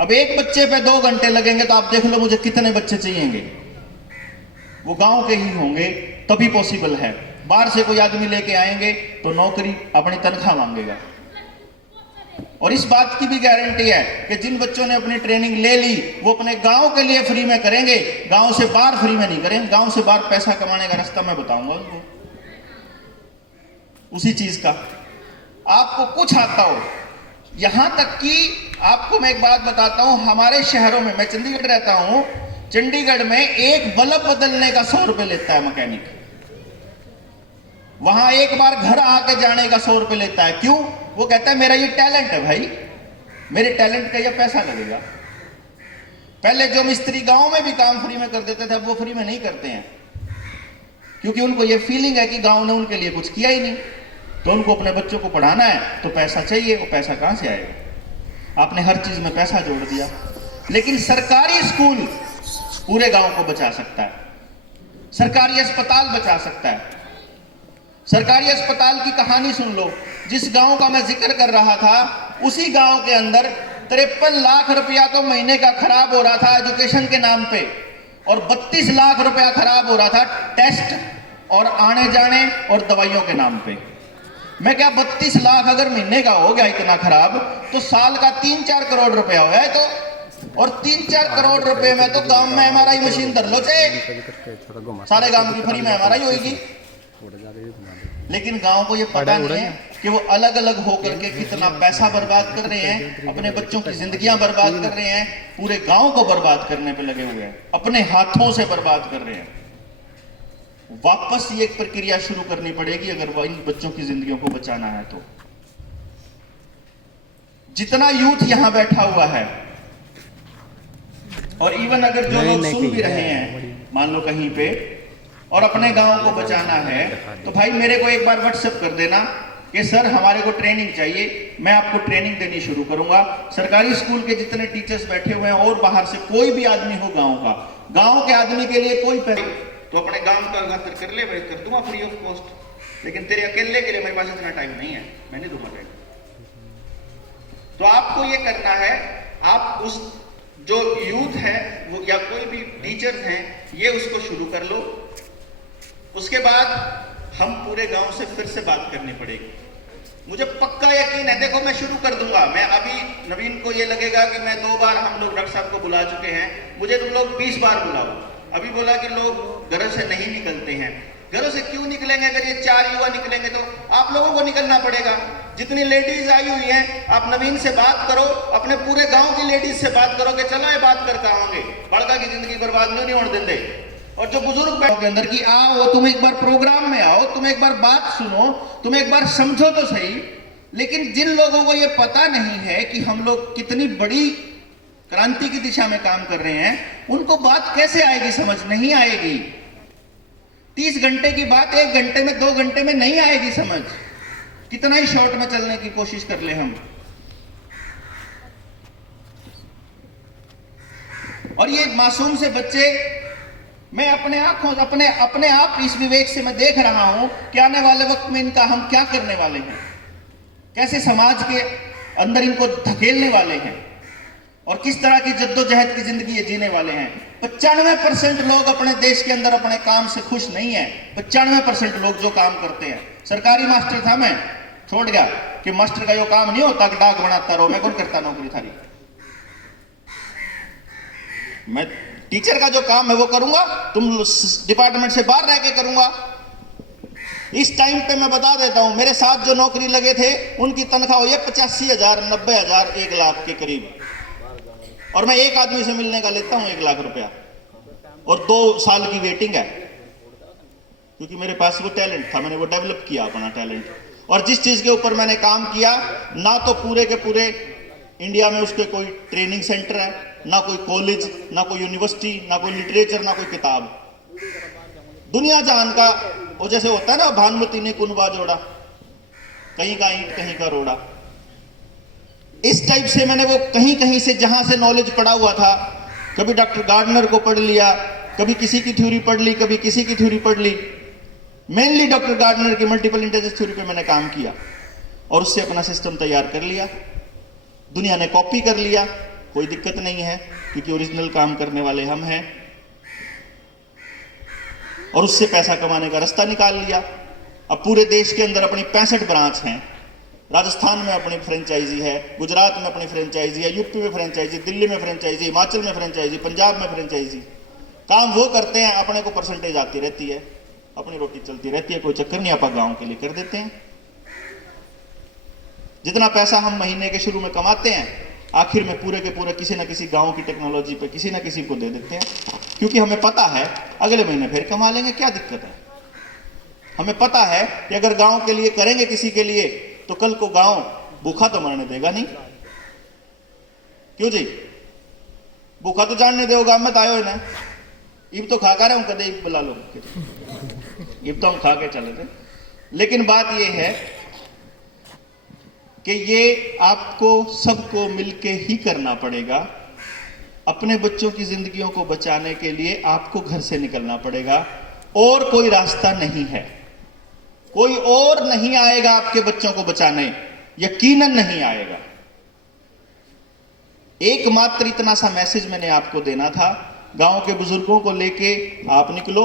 अब एक बच्चे पे 2 घंटे लगेंगे तो आप देख लो मुझे कितने बच्चे चाहिएंगे। वो गांव के ही होंगे तभी पॉसिबल है। बाहर से कोई आदमी लेके आएंगे तो नौकरी अपनी तनख्वाह मांगेगा। और इस बात की भी गारंटी है कि जिन बच्चों ने अपनी ट्रेनिंग ले ली वो अपने गांव के लिए फ्री में करेंगे, गांव से बाहर फ्री में नहीं करेंगे। गांव से बाहर पैसा कमाने का रास्ता मैं बताऊंगा उनको, उसी चीज का। आपको कुछ आता हो, यहां तक कि आपको मैं एक बात बताता हूं, हमारे शहरों में, मैं चंडीगढ़ रहता हूं, चंडीगढ़ में एक बल्ब बदलने का 100 रुपए लेता है मैकेनिक। वहां एक बार घर आके जाने का 100 रुपए लेता है। क्यों? वो कहता है मेरा ये टैलेंट है भाई, मेरे टैलेंट का ये पैसा लगेगा। पहले जो मिस्त्री गांव में भी काम फ्री में कर देते थे, अब वो फ्री में नहीं करते हैं, क्योंकि उनको ये फीलिंग है कि गांव ने उनके लिए कुछ किया ही नहीं। तो उनको अपने बच्चों को पढ़ाना है तो पैसा चाहिए। वो पैसा कहां से आएगा? आपने हर चीज में पैसा जोड़ दिया। लेकिन सरकारी स्कूल पूरे गांव को बचा सकता है। सरकारी अस्पताल बचा सकता है। सरकारी अस्पताल की कहानी सुन लो। जिस गांव का मैं जिक्र कर रहा था, उसी गांव के अंदर 53 लाख रुपया तो महीने का खराब हो रहा था एजुकेशन के नाम पे, और 32 लाख रुपया खराब हो रहा था टेस्ट और आने जाने और दवाइयों के नाम पे। मैं क्या 32 लाख अगर महीने का हो गया इतना खराब, तो साल का 3-4 करोड़ रुपया हो गया तो, और 3-4 करोड़ रुपए में तो गांव में एमआरआई मशीन धर लो चाहे सारे गांव की फ्री में एमआरआई होगी। लेकिन गांव को ये पता नहीं है कि वो अलग अलग होकर के कितना पैसा बर्बाद कर रहे हैं, अपने बच्चों की जिंदगियां बर्बाद कर रहे हैं, पूरे गांव को बर्बाद करने पे लगे हुए हैं, अपने हाथों से बर्बाद कर रहे हैं। वापस ये एक प्रक्रिया शुरू करनी पड़ेगी अगर वो इन बच्चों की जिंदगियों को बचाना है तो। जितना यूथ यहां बैठा हुआ है, और इवन अगर जो लोग सुन भी रहे हैं मान लो कहीं पे, और अपने गांव को बचाना है, तो भाई मेरे को एक बार व्हाट्सएप कर देना कि सर हमारे को ट्रेनिंग चाहिए, मैं आपको ट्रेनिंग देनी शुरू करूंगा। सरकारी स्कूल के जितने टीचर्स बैठे हुए हैं और बाहर से कोई भी आदमी हो गांव का, गांव के आदमी के लिए कोई पैसे तो अपने गांव का खातिर कर ले, मैं कर दूंगा फ्री ऑफ कॉस्ट। लेकिन तेरे अकेले के लिए मेरे पास इतना टाइम नहीं है, मैं नहीं दूंगा टाइम। तो आपको ये करना है, आप उस जो यूथ है वो या कोई भी टीचर्स हैं, ये उसको शुरू कर लो। उसके बाद हम पूरे गांव से फिर से बात करनी पड़ेगी। मुझे पक्का यकीन है, देखो मैं शुरू कर दूंगा। मैं अभी नवीन को ये लगेगा कि मैं 2 बार हम लोग डॉक्टर साहब को बुला चुके हैं, मुझे तुम लोग 20 बार बुलाओ। अभी बोला कि लोग घरों से नहीं निकलते हैं। घरों से क्यों निकलेंगे? अगर ये 4 युवा निकलेंगे तो आप लोगों को निकलना पड़ेगा। जितनी लेडीज आई हुई हैं, आप नवीन से बात करो, अपने पूरे गांव की लेडीज से बात करो कि चलो ये बात करके आओगे, बड़का की जिंदगी बर्बाद नहीं होने देंगे। और जो बुजुर्ग बैठो के अंदर कि आओ तुम एक बार प्रोग्राम में आओ, तुम एक बार बात सुनो, तुम एक बार समझो तो सही। लेकिन जिन लोगों को ये पता नहीं है कि हम लोग कितनी बड़ी क्रांति की दिशा में काम कर रहे हैं, उनको बात कैसे आएगी? समझ नहीं आएगी। 30 घंटे की बात 1 घंटे में 2 घंटे में नहीं आएगी समझ। कितना ही शॉर्ट में चलने की कोशिश कर ले हम। और ये मासूम से बच्चे, मैं अपने आंखों अपने आप इस विवेक से मैं देख रहा हूं कि आने वाले वक्त में इनका हम क्या करने वाले हैं, कैसे समाज के अंदर इनको धकेलने वाले हैं, और किस तरह की जद्दोजहद की जिंदगी ये जीने वाले हैं। 95% लोग अपने देश के अंदर अपने काम से खुश नहीं है। 95% लोग जो काम करते हैं, सरकारी मास्टर था, मैं छोड़ गया कि मास्टर का यो काम नहीं होता कि डाक बनाता रहो, मैं कौन करता नौकरी थारी। मैं टीचर का जो काम है वो करूंगा, तुम डिपार्टमेंट से बाहर रह के करूंगा। इस टाइम पे मैं बता देता हूं, मेरे साथ जो नौकरी लगे थे उनकी तनख्वाह हुई है 85,000, 90,000, 1 लाख के करीब। और मैं एक आदमी से मिलने का लेता हूं 1 लाख रुपया, और 2 साल की वेटिंग है, क्योंकि मेरे पास वो टैलेंट था, मैंने वो डेवलप किया अपना टैलेंट। और जिस चीज के ऊपर मैंने काम किया, ना तो पूरे के पूरे इंडिया में उसके कोई ट्रेनिंग सेंटर है, ना कोई कॉलेज, ना कोई यूनिवर्सिटी, ना कोई लिटरेचर, ना कोई किताब। दुनिया जहान का वो जैसे होता है ना, भानुमति ने कुनबा जोड़ा, कहीं का ईंट कहीं का रोड़ा। इस टाइप से मैंने वो कहीं कहीं से जहां से नॉलेज पड़ा हुआ था, कभी डॉक्टर गार्डनर को पढ़ लिया, कभी किसी की थ्योरी पढ़ ली, कभी किसी की थ्योरी पढ़ ली। मेनली डॉक्टर गार्डनर की मल्टीपल इंटेलिजेंस थ्योरी पे मैंने काम किया, और उससे अपना सिस्टम तैयार कर लिया। दुनिया ने कॉपी कर लिया, कोई दिक्कत नहीं है, क्योंकि ओरिजिनल काम करने वाले हम हैं। और उससे पैसा कमाने का रास्ता निकाल लिया। अब पूरे देश के अंदर अपनी 65 ब्रांच हैं। राजस्थान में अपनी फ्रेंचाइजी है, गुजरात में अपनी फ्रेंचाइजी है, यूपी में फ्रेंचाइजी, दिल्ली में फ्रेंचाइजी, हिमाचल में फ्रेंचाइजी, पंजाब में फ्रेंचाइजी। काम वो करते हैं, अपने को परसेंटेज आती रहती है, अपनी रोटी चलती रहती है, कोई चक्कर नहीं, आप गांव के लिए कर देते हैं। जितना पैसा हम महीने के शुरू में कमाते हैं, आखिर में पूरे के पूरे किसी न किसी गांव की टेक्नोलॉजी पे किसी न किसी को दे देते हैं, क्योंकि हमें पता है अगले महीने फिर कमा लेंगे, क्या दिक्कत है। हमें पता है कि अगर गांव के लिए करेंगे किसी के लिए, तो कल को गांव भूखा तो मरने देगा नहीं। क्यों जी? भूखा तो जानने दो, गांव में आयो ना, इब तो खा कर कदे बुला लो, इब तो हम खा के चले थे। लेकिन बात यह है कि ये आपको सबको मिलके ही करना पड़ेगा। अपने बच्चों की जिंदगियों को बचाने के लिए आपको घर से निकलना पड़ेगा। और कोई रास्ता नहीं है, कोई और नहीं आएगा आपके बच्चों को बचाने, यकीनन नहीं आएगा। एकमात्र इतना सा मैसेज मैंने आपको देना था। गांव के बुजुर्गों को लेके आप निकलो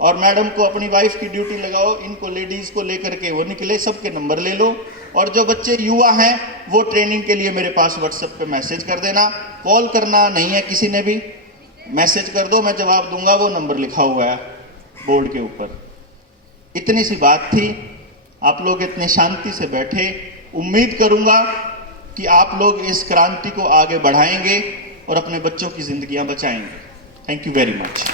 और मैडम को अपनी वाइफ की ड्यूटी लगाओ, इनको लेडीज को लेकर के वो निकले, सबके नंबर ले लो और जो बच्चे युवा हैं वो ट्रेनिंग के लिए मेरे पास व्हाट्सएप पे मैसेज कर देना। कॉल करना नहीं है किसी ने भी, मैसेज कर दो, मैं जवाब दूंगा। वो नंबर लिखा हुआ है बोर्ड के ऊपर। इतनी सी बात थी, आप लोग इतने शांति से बैठे। उम्मीद करूंगा कि आप लोग इस क्रांति को आगे बढ़ाएंगे और अपने बच्चों की जिंदगियां बचाएंगे। Thank you very much.